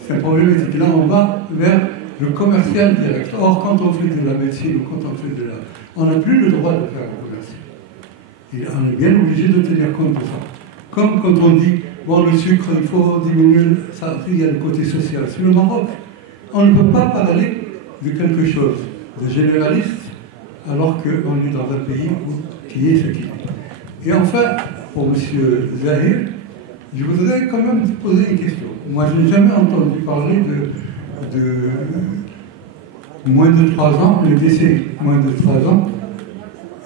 c'est un problème éthique. Là, on va vers le commercial direct. Or, quand on fait de la médecine ou quand on fait de la... On n'a plus le droit de faire le commercial. Et on est bien obligé de tenir compte de ça. Comme quand on dit, bon, le sucre, il faut diminuer, ça, il y a le côté social. C'est le Maroc On ne peut pas parler de quelque chose de généraliste alors qu'on est dans un pays qui est ce qu'il est. Et enfin, pour M. Zahir, je voudrais quand même poser une question. Moi, je n'ai jamais entendu parler de moins de 3 ans, les décès moins de 3 ans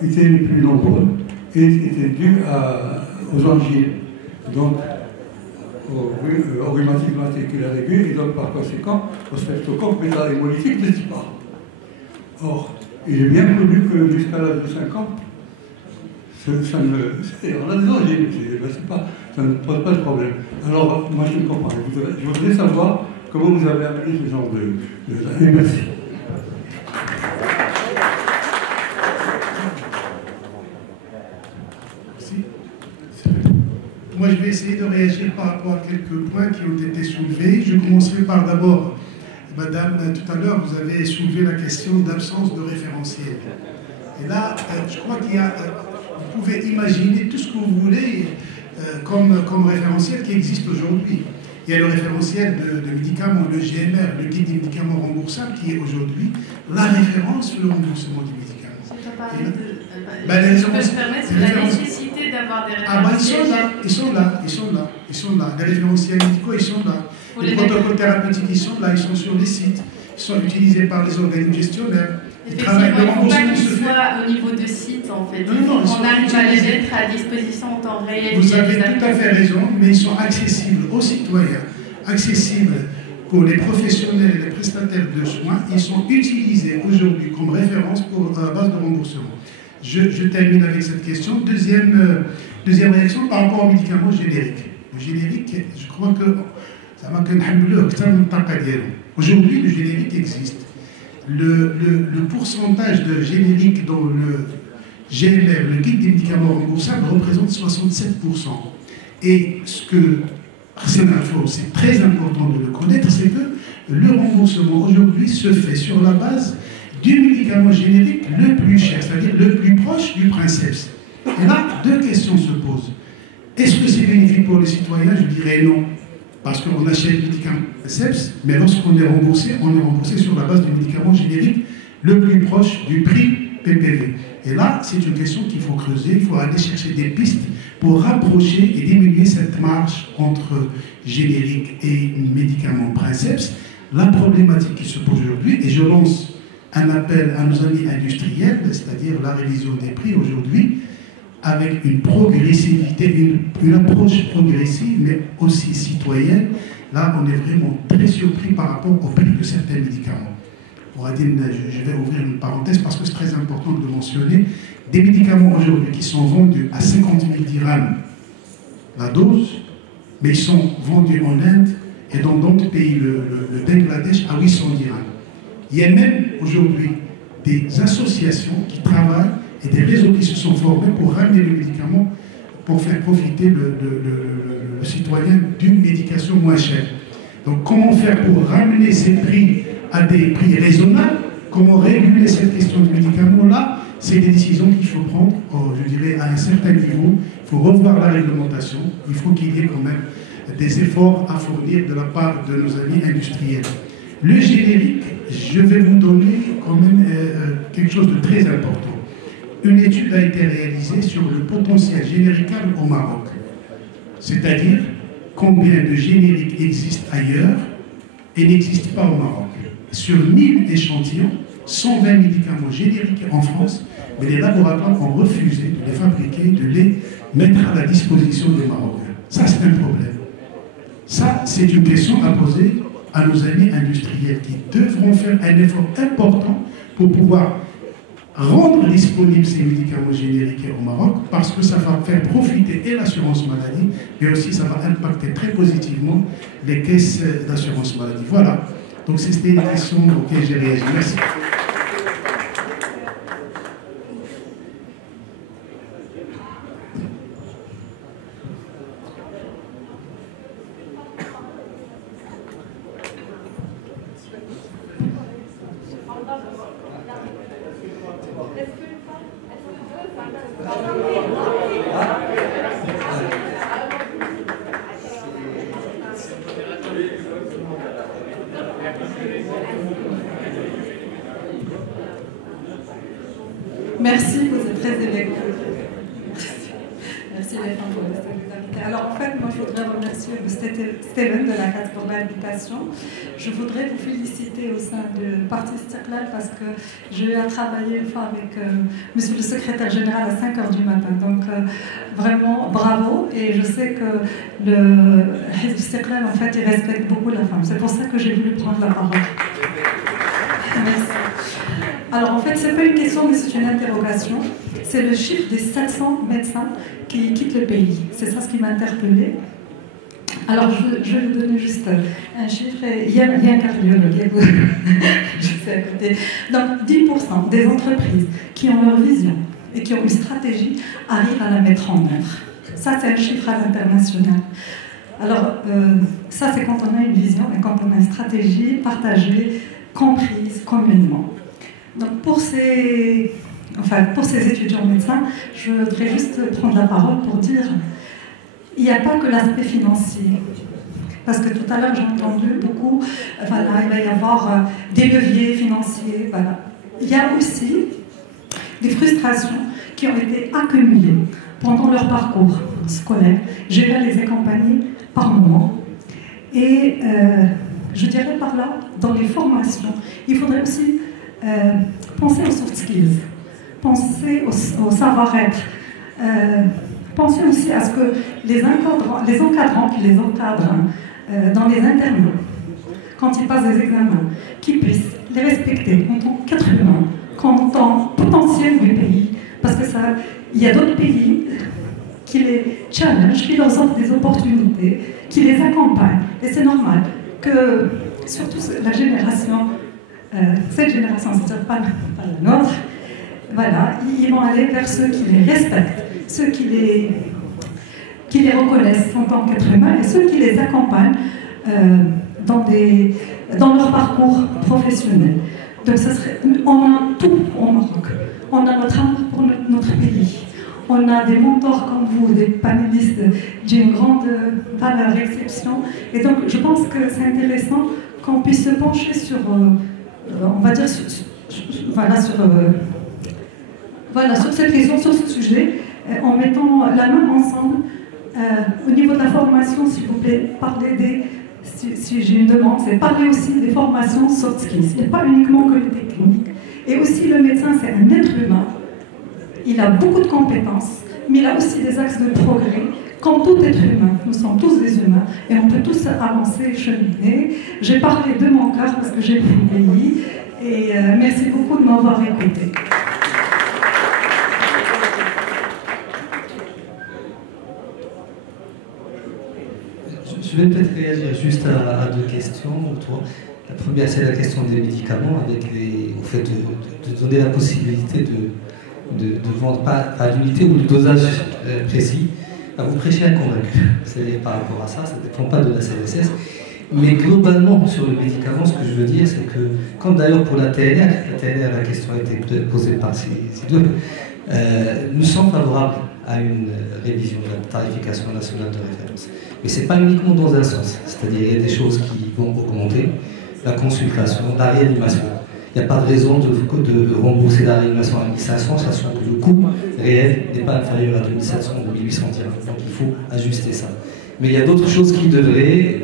étaient les plus nombreux et étaient dus aux angies, donc au rhumatisme articulaire aigu et donc par conséquent au streptocoque métahémolytique de type A. Or, il est bien connu que jusqu'à l'âge de 5 ans, on a des angies, ça ne pose pas de problème. Alors, moi je ne comprends pas. Je voudrais savoir comment vous avez amené ce genre de... Merci. Moi, je vais essayer de réagir par rapport à quelques points qui ont été soulevés. Je commencerai par d'abord, Madame, tout à l'heure, vous avez soulevé la question d'absence de référentiel. Et là, je crois qu'il y a, vous pouvez imaginer tout ce que vous voulez comme référentiel qui existe aujourd'hui. Il y a le référentiel de médicaments, le GMR, le guide des médicaments remboursables, qui est aujourd'hui la référence sur le remboursement du médicament. Je peux me permettre sur la nécessité d'avoir des référentiels. Ah bah ils sont là. Les référentiels médicaux, ils sont là. Les protocoles thérapeutiques, ils sont là, ils sont sur les sites, ils sont utilisés par les organismes gestionnaires. Effectivement, il ne faut pas qu'ils soient au niveau de site, en fait. On arrive à les mettre à disposition en temps réel. Vous avez tout à fait raison, mais ils sont accessibles aux citoyens, accessibles pour les professionnels et les prestataires de soins. Ils sont utilisés aujourd'hui comme référence pour la base de remboursement. Je termine avec cette question. Deuxième réaction par rapport aux médicaments génériques. Le générique, je crois que ça m'a aujourd'hui, le générique existe. Le pourcentage de générique dans le GMR, le guide des médicaments remboursables, représente 67%. Et ce que c'est très important de le connaître, c'est que le remboursement aujourd'hui se fait sur la base du médicament générique le plus cher, c'est-à-dire le plus proche du princeps. Et là, deux questions se posent. Est-ce que c'est bénéfique pour les citoyens? Je dirais non. Parce qu'on achète le médicament princeps, mais lorsqu'on est remboursé sur la base du médicament générique le plus proche du prix PPV. Et là, c'est une question qu'il faut creuser, il faut aller chercher des pistes pour rapprocher et diminuer cette marge entre générique et médicament princeps. La problématique qui se pose aujourd'hui, et je lance un appel à nos amis industriels, c'est-à-dire la révision des prix aujourd'hui, avec une progressivité, une approche progressive, mais aussi citoyenne. Là, on est vraiment très surpris par rapport au prix de certains médicaments. Je vais ouvrir une parenthèse parce que c'est très important de le mentionner. Des médicaments aujourd'hui qui sont vendus à 50 000 dirhams la dose, mais ils sont vendus en Inde et dans d'autres pays, le Bangladesh, à 800 dirhams. Il y a même aujourd'hui des associations qui travaillent et des réseaux qui se sont formés pour ramener le médicament, pour faire profiter le citoyen d'une médication moins chère. Donc comment faire pour ramener ces prix à des prix raisonnables? Comment réguler cette question du médicament-là? C'est des décisions qu'il faut prendre, je dirais, à un certain niveau. Il faut revoir la réglementation. Il faut qu'il y ait quand même des efforts à fournir de la part de nos amis industriels. Le générique, je vais vous donner quand même quelque chose de très important. Une étude a été réalisée sur le potentiel générical au Maroc. C'est-à-dire combien de génériques existent ailleurs et n'existent pas au Maroc. Sur 1000 échantillons, 120 médicaments génériques en France, mais les laboratoires ont refusé de les fabriquer, de les mettre à la disposition des Marocains. Ça, c'est un problème. Ça, c'est une question à poser à nos amis industriels qui devront faire un effort important pour pouvoir rendre disponibles ces médicaments génériques au Maroc, parce que ça va faire profiter et l'assurance maladie, mais aussi ça va impacter très positivement les caisses d'assurance maladie. Voilà. Donc c'était une question auxquelles j'ai réagi. Merci. Merci, vous êtes très élégant. Merci les femmes pour cette invitation. Alors en fait, moi je voudrais remercier Steven de la CAS pour l'invitation. Je voudrais vous féliciter au sein du Parti Istiqlal parce que j'ai eu à travailler une fois avec monsieur le secrétaire général à 5h du matin. Donc vraiment bravo, et je sais que le Hizb Istiqlal en fait il respecte beaucoup la femme. C'est pour ça que j'ai voulu prendre la parole. Merci. Alors en fait, c'est pas une question mais c'est une interrogation. C'est le chiffre des 700 médecins qui quittent le pays. C'est ça ce qui m'a interpellée. Alors je vais vous donner juste un chiffre. Il y a un cardiologue, je sais à côté. Donc 10% des entreprises qui ont leur vision et qui ont une stratégie arrivent à la mettre en œuvre. Ça c'est un chiffre à l'international. Alors ça c'est quand on a une vision et quand on a une stratégie partagée, comprise communément. Donc pour ces étudiants médecins, je voudrais juste prendre la parole pour dire il n'y a pas que l'aspect financier. Parce que tout à l'heure, j'ai entendu beaucoup, voilà, il va y avoir des leviers financiers. Voilà. Il y a aussi des frustrations qui ont été accumulées pendant leur parcours scolaire. J'ai eu à les accompagner par moments. Et je dirais par là, dans les formations, il faudrait aussi penser aux soft skills, penser au savoir-être, penser aussi à ce que les encadrants qui les encadrent dans les internats, quand ils passent des examens, qu'ils puissent les respecter en tant qu'être humain, en tant que potentiel du pays, parce que il y a d'autres pays qui les challenge, qui leur offrent des opportunités, qui les accompagnent. Et c'est normal que, surtout la génération, cette génération, c'est-à-dire pas la nôtre, voilà, ils vont aller vers ceux qui les respectent, ceux qui les reconnaissent en tant qu'être humain et ceux qui les accompagnent dans leur parcours professionnel. Donc on a tout au Maroc. On a notre amour pour notre pays. On a des mentors comme vous, des panélistes d'une grande valeur, exception. Et donc je pense que c'est intéressant qu'on puisse se pencher sur, on va dire, sur cette question, sur ce sujet, en mettant la main ensemble. Au niveau de la formation, s'il vous plaît, parlez si j'ai une demande, c'est parler aussi des formations soft skills. Il n'y a pas uniquement que les techniques. Et aussi, le médecin, c'est un être humain. Il a beaucoup de compétences, mais il a aussi des axes de progrès. Comme tout être humain, nous sommes tous des humains et on peut tous avancer et cheminer. J'ai parlé de mon cœur parce que j'ai pays et merci beaucoup de m'avoir écouté. Je vais peut-être réagir juste à deux questions ou trois. La première, c'est la question des médicaments, avec au fait de donner la possibilité de vendre pas l'unité ou le dosage précis. Vous prêchez un convaincu. C'est par rapport à ça, ça ne dépend pas de la CNSS. Mais globalement, sur le médicament, ce que je veux dire, c'est que, comme d'ailleurs pour la TNR, la question a été posée par ces deux, nous sommes favorables à une révision de la tarification nationale de référence. Mais ce n'est pas uniquement dans un sens. C'est-à-dire qu'il y a des choses qui vont augmenter, la consultation, la réanimation. Il n'y a pas de raison de rembourser la réanimation à 1500, sachant que le coût réel n'est pas inférieur à 2700 ou 1800 dirhams. Donc il faut ajuster ça. Mais il y a d'autres choses qui devraient...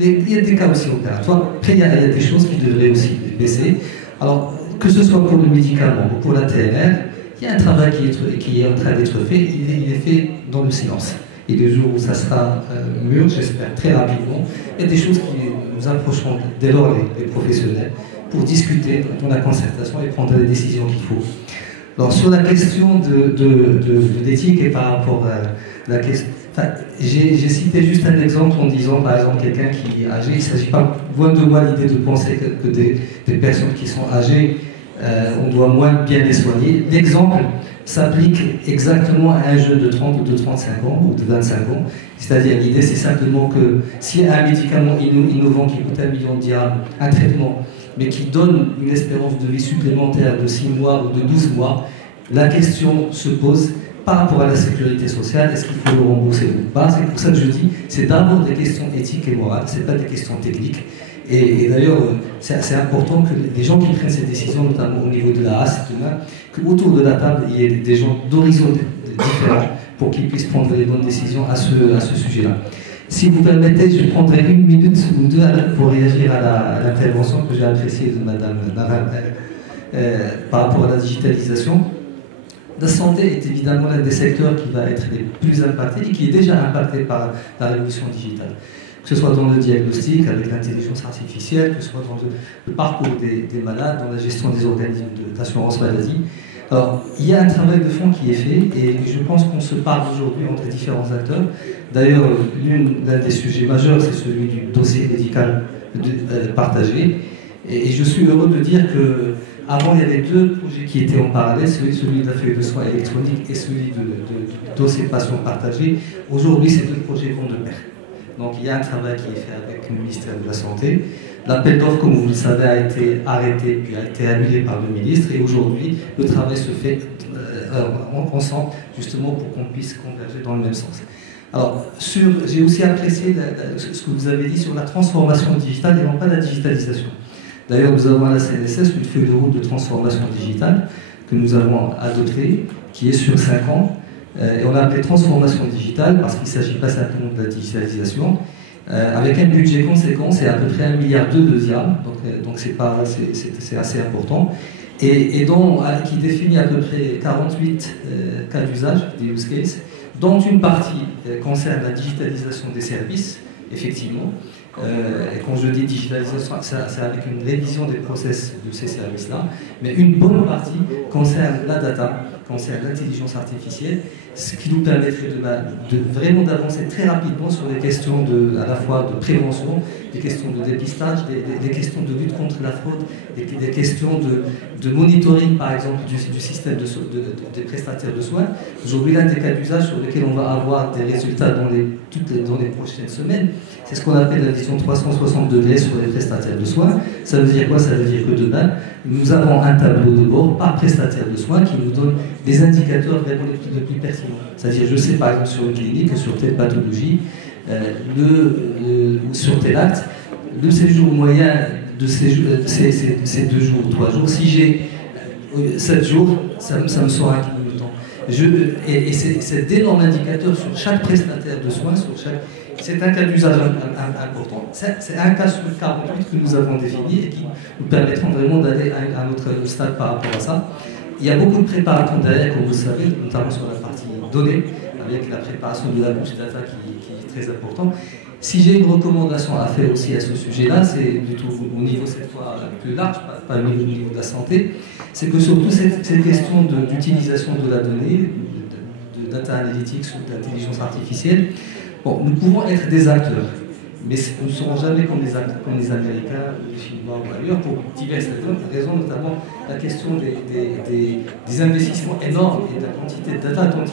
Il y a des cas aussi opératoires. Après, il y a des choses qui devraient aussi baisser. Alors, que ce soit pour le médicament ou pour la TNR, il y a un travail qui est en train d'être fait. Il est fait dans le silence. Et le jour où ça sera mûr, j'espère très rapidement, il y a des choses qui nous approcheront dès lors les professionnels pour discuter dans la concertation et prendre les décisions qu'il faut. Alors, sur la question de l'éthique et par rapport à la question... Enfin, j'ai cité juste un exemple en disant, par exemple, quelqu'un qui est âgé, il ne s'agit pas, loin de moi l'idée de penser que des personnes qui sont âgées, on doit moins bien les soigner. L'exemple s'applique exactement à un jeune de 30 ou de 35 ans ou de 25 ans. C'est-à-dire, l'idée, c'est simplement que s'il y a un médicament innovant qui coûte 1 million de dirhams, un traitement, mais qui donne une espérance de vie supplémentaire de 6 mois ou de 12 mois, la question se pose par rapport à la sécurité sociale, est-ce qu'il faut le rembourser ou pas? C'est pour ça que je dis, c'est d'abord des questions éthiques et morales, ce n'est pas des questions techniques. Et d'ailleurs, c'est important que les gens qui prennent ces décisions, notamment au niveau de la AS, qu'autour de la table, il y ait des gens d'horizons différents pour qu'ils puissent prendre les bonnes décisions à ce sujet-là. Si vous permettez, je prendrai 1 minute ou 2 pour réagir à l'intervention que j'ai appréciée de Madame par rapport à la digitalisation. La santé est évidemment l'un des secteurs qui va être les plus impactés et qui est déjà impacté par la révolution digitale. Que ce soit dans le diagnostic avec l'intelligence artificielle, que ce soit dans le parcours des malades, dans la gestion des organismes d'assurance maladie. Alors, il y a un travail de fond qui est fait et je pense qu'on se parle aujourd'hui entre différents acteurs. D'ailleurs, l'un des sujets majeurs, c'est celui du dossier médical partagé. Et je suis heureux de dire que avant, il y avait 2 projets qui étaient en parallèle, celui de la feuille de soins électronique et celui de dossier patient partagé. Aujourd'hui, ces 2 projets vont de pair. Donc il y a un travail qui est fait avec le ministère de la Santé. L'appel d'offres, comme vous le savez, a été arrêté puis a été annulé par le ministre. Et aujourd'hui, le travail se fait ensemble, justement, pour qu'on puisse converger dans le même sens. Alors, j'ai aussi apprécié ce que vous avez dit sur la transformation digitale et non pas la digitalisation. D'ailleurs, nous avons à la CNSS une feuille de route de transformation digitale que nous avons adoptée, qui est sur 5 ans. Et on l'a appelée transformation digitale parce qu'il ne s'agit pas simplement de la digitalisation. Avec un budget conséquent, c'est à peu près 1,2 milliard d'euros, donc c'est assez important. Et qui définit à peu près 48 cas d'usage, des use cases, dont une partie concerne la digitalisation des services, effectivement. Et quand je dis digitalisation, c'est avec une révision des process de ces services-là. Mais une bonne partie concerne la data, concerne l'intelligence artificielle, ce qui nous permettrait de vraiment d'avancer très rapidement sur des questions à la fois de prévention, des questions de dépistage, des questions de lutte contre la fraude, des questions de monitoring, par exemple, du système des prestataires de soins. Aujourd'hui, l'un des cas d'usage sur lesquels on va avoir des résultats dans les prochaines semaines, c'est ce qu'on appelle la vision 360 degrés sur les prestataires de soins. Ça veut dire quoi? Ça veut dire que demain, nous avons un tableau de bord par prestataire de soins qui nous donne des indicateurs vraiment les plus pertinents. C'est-à-dire, je sais par exemple sur une clinique, sur telle pathologie, ou sur tel acte, le séjour moyen de ces 2 jours ou 3 jours. Si j'ai 7 jours, ça me sort un peu de temps. Et c'est d'énormes indicateurs sur chaque prestataire de soins, c'est un cas d'usage important. C'est un cas sur 48 que nous avons défini et qui nous permettront vraiment d'aller à un autre stade par rapport à ça. Il y a beaucoup de préparation derrière, comme vous le savez, notamment sur la partie données, avec la préparation de la bouche data qui est très importante. Si j'ai une recommandation à faire aussi à ce sujet-là, c'est plutôt au niveau cette fois plus large, pas au niveau de la santé, c'est que surtout cette question d'utilisation de la donnée, de data analytics ou d'intelligence artificielle, bon, nous pouvons être des acteurs, mais nous ne serons jamais comme les Américains, les Chinois ou ailleurs, pour diverses raisons, notamment la question des investissements énormes et de la quantité de data dont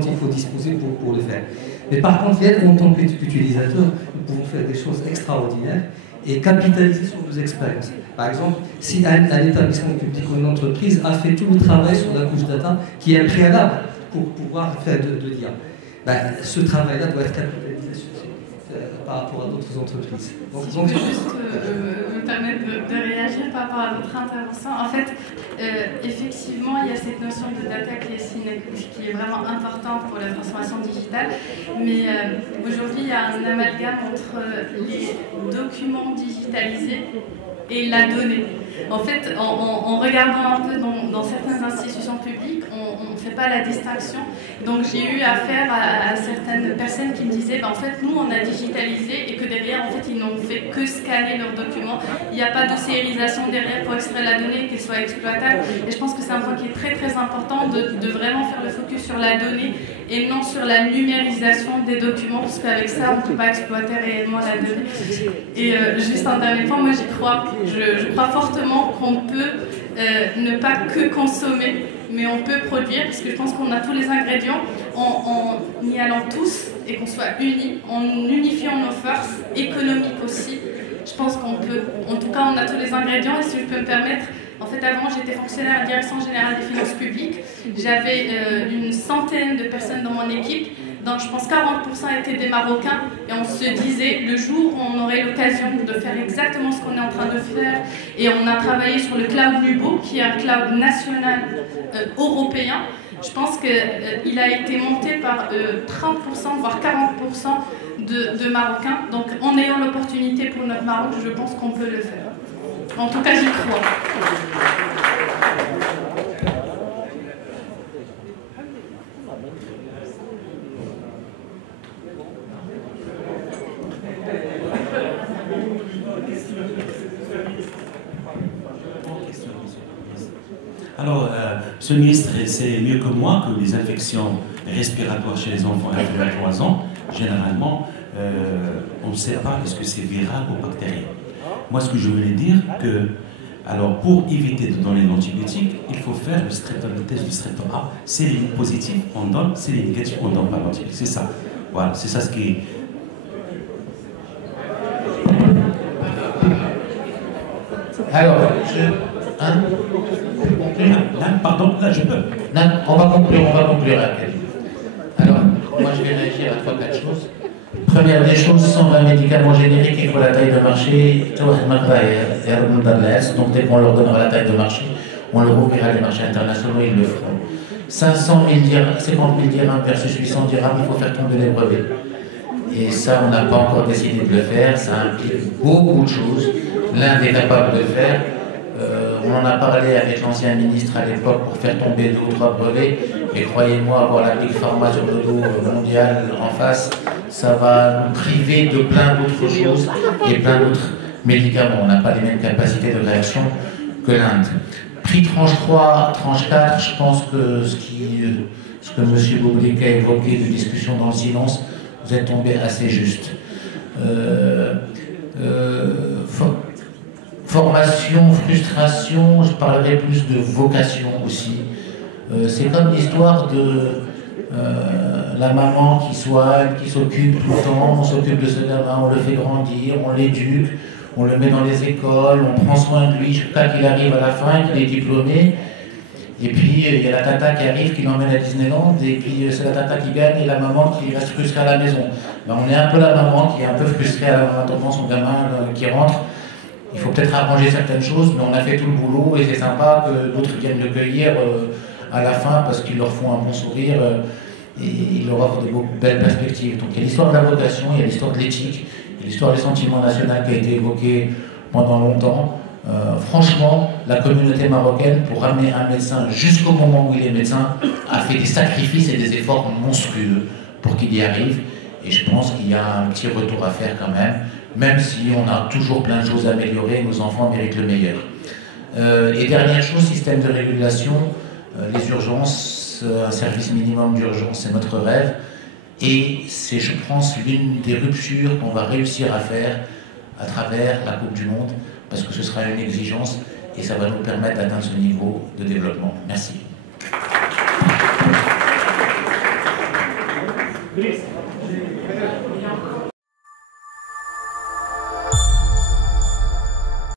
il faut disposer pour le faire. Mais par contre, en tant qu'utilisateurs, nous pouvons faire des choses extraordinaires et capitaliser sur nos expériences. Par exemple, si un établissement public ou une entreprise a fait tout le travail sur la couche data qui est un préalable pour pouvoir faire de l'IA, ce travail-là doit être capitalisé par rapport à d'autres entreprises. Donc, je peux juste me permettre de réagir par rapport à votre intervention. En fait, effectivement, il y a cette notion de data qui est vraiment importante pour la transformation digitale. Mais aujourd'hui, il y a un amalgame entre les documents digitalisés et la donnée. En fait, en regardant un peu dans certaines institutions publiques, on ne fait pas la distinction. Donc j'ai eu affaire à certaines personnes qui me disaient en fait nous on a digitalisé et que derrière en fait ils n'ont fait que scanner leurs documents. Il n'y a pas d'océanisation derrière pour extraire la donnée, qu'elle soit exploitable. Et je pense que c'est un point qui est très très important de vraiment faire le focus sur la donnée et non sur la numérisation des documents, parce qu'avec ça on ne peut pas exploiter réellement la donnée. Et juste un dernier point, moi j'y crois. Je crois fortement qu'on peut ne pas que consommer, mais on peut produire, parce que je pense qu'on a tous les ingrédients en y allant tous et qu'on soit unis, en unifiant nos forces économiques aussi. Je pense qu'on peut, en tout cas on a tous les ingrédients. Et si je peux me permettre, en fait avant j'étais fonctionnaire à la Direction Générale des Finances Publiques, j'avais une centaine de personnes dans mon équipe, Donc je pense 40% étaient des Marocains et on se disait le jour où on aurait l'occasion de faire exactement ce qu'on est en train de faire, et on a travaillé sur le cloud Nubo qui est un cloud national européen. Je pense qu'il a été monté par 30% voire 40% de Marocains. Donc en ayant l'opportunité pour notre Maroc, je pense qu'on peut le faire. En tout cas, j'y crois. Alors, Monsieur le ministre, c'est mieux que moi que les infections respiratoires chez les enfants inférieurs à 3 ans, généralement, on ne sait pas est-ce que c'est viral ou bactérien. Moi, ce que je voulais dire, que, alors, pour éviter de donner l'antibiotique, il faut faire le test du streptom A. C'est les positifs, on donne, c'est les négatifs, on ne donne pas l'antibiotique. C'est ça. Voilà, c'est ça ce qui est. Alors, pardon, là je peux. Non, on va conclure. Alors, moi je vais réagir à 3-4 choses. Première des choses, 120 médicaments génériques, il faut la taille de marché. Donc dès qu'on leur donnera la taille de marché, on leur ouvrira les marchés internationaux, ils le feront. 500 000 dirhams, 50 000 dirhams versus 800 dirhams, il faut faire tomber les brevets. Et ça, on n'a pas encore décidé de le faire, ça implique beaucoup de choses. L'Inde est capable de le faire. On en a parlé avec l'ancien ministre à l'époque pour faire tomber 2 ou 3 brevets. Et croyez-moi, avoir la Big Pharma sur le dos mondial en face, ça va nous priver de plein d'autres choses et plein d'autres médicaments. On n'a pas les mêmes capacités de réaction que l'Inde. Prix tranche 3, tranche 4, je pense que ce que M. Boublic a évoqué de discussion dans le silence, vous êtes tombé assez juste. Formation, frustration, je parlerai plus de vocation aussi. C'est comme l'histoire de la maman qui soigne, qui s'occupe tout le temps, on s'occupe de ce gamin, on le fait grandir, on l'éduque, on le met dans les écoles, on prend soin de lui jusqu'à qu'il arrive à la fin, qu'il est diplômé. Et puis il y a la tata qui arrive, qui l'emmène à Disneyland, et puis c'est la tata qui gagne et la maman qui reste frustrée à la maison. Ben, on est un peu la maman qui est un peu frustrée en attendant son gamin qui rentre. Il faut peut-être arranger certaines choses, mais on a fait tout le boulot et c'est sympa que d'autres viennent le cueillir à la fin parce qu'ils leur font un bon sourire et ils leur offrent de belles perspectives. Donc il y a l'histoire de la vocation, il y a l'histoire de l'éthique, il y a l'histoire du sentiment national qui a été évoqué pendant longtemps. Franchement, la communauté marocaine, pour ramener un médecin jusqu'au moment où il est médecin, a fait des sacrifices et des efforts monstrueux pour qu'il y arrive. Et je pense qu'il y a un petit retour à faire quand même si on a toujours plein de choses à améliorer, nos enfants méritent le meilleur. Et dernière chose, système de régulation, les urgences, un service minimum d'urgence, c'est notre rêve. Et c'est, je pense, l'une des ruptures qu'on va réussir à faire à travers la Coupe du Monde, parce que ce sera une exigence et ça va nous permettre d'atteindre ce niveau de développement. Merci.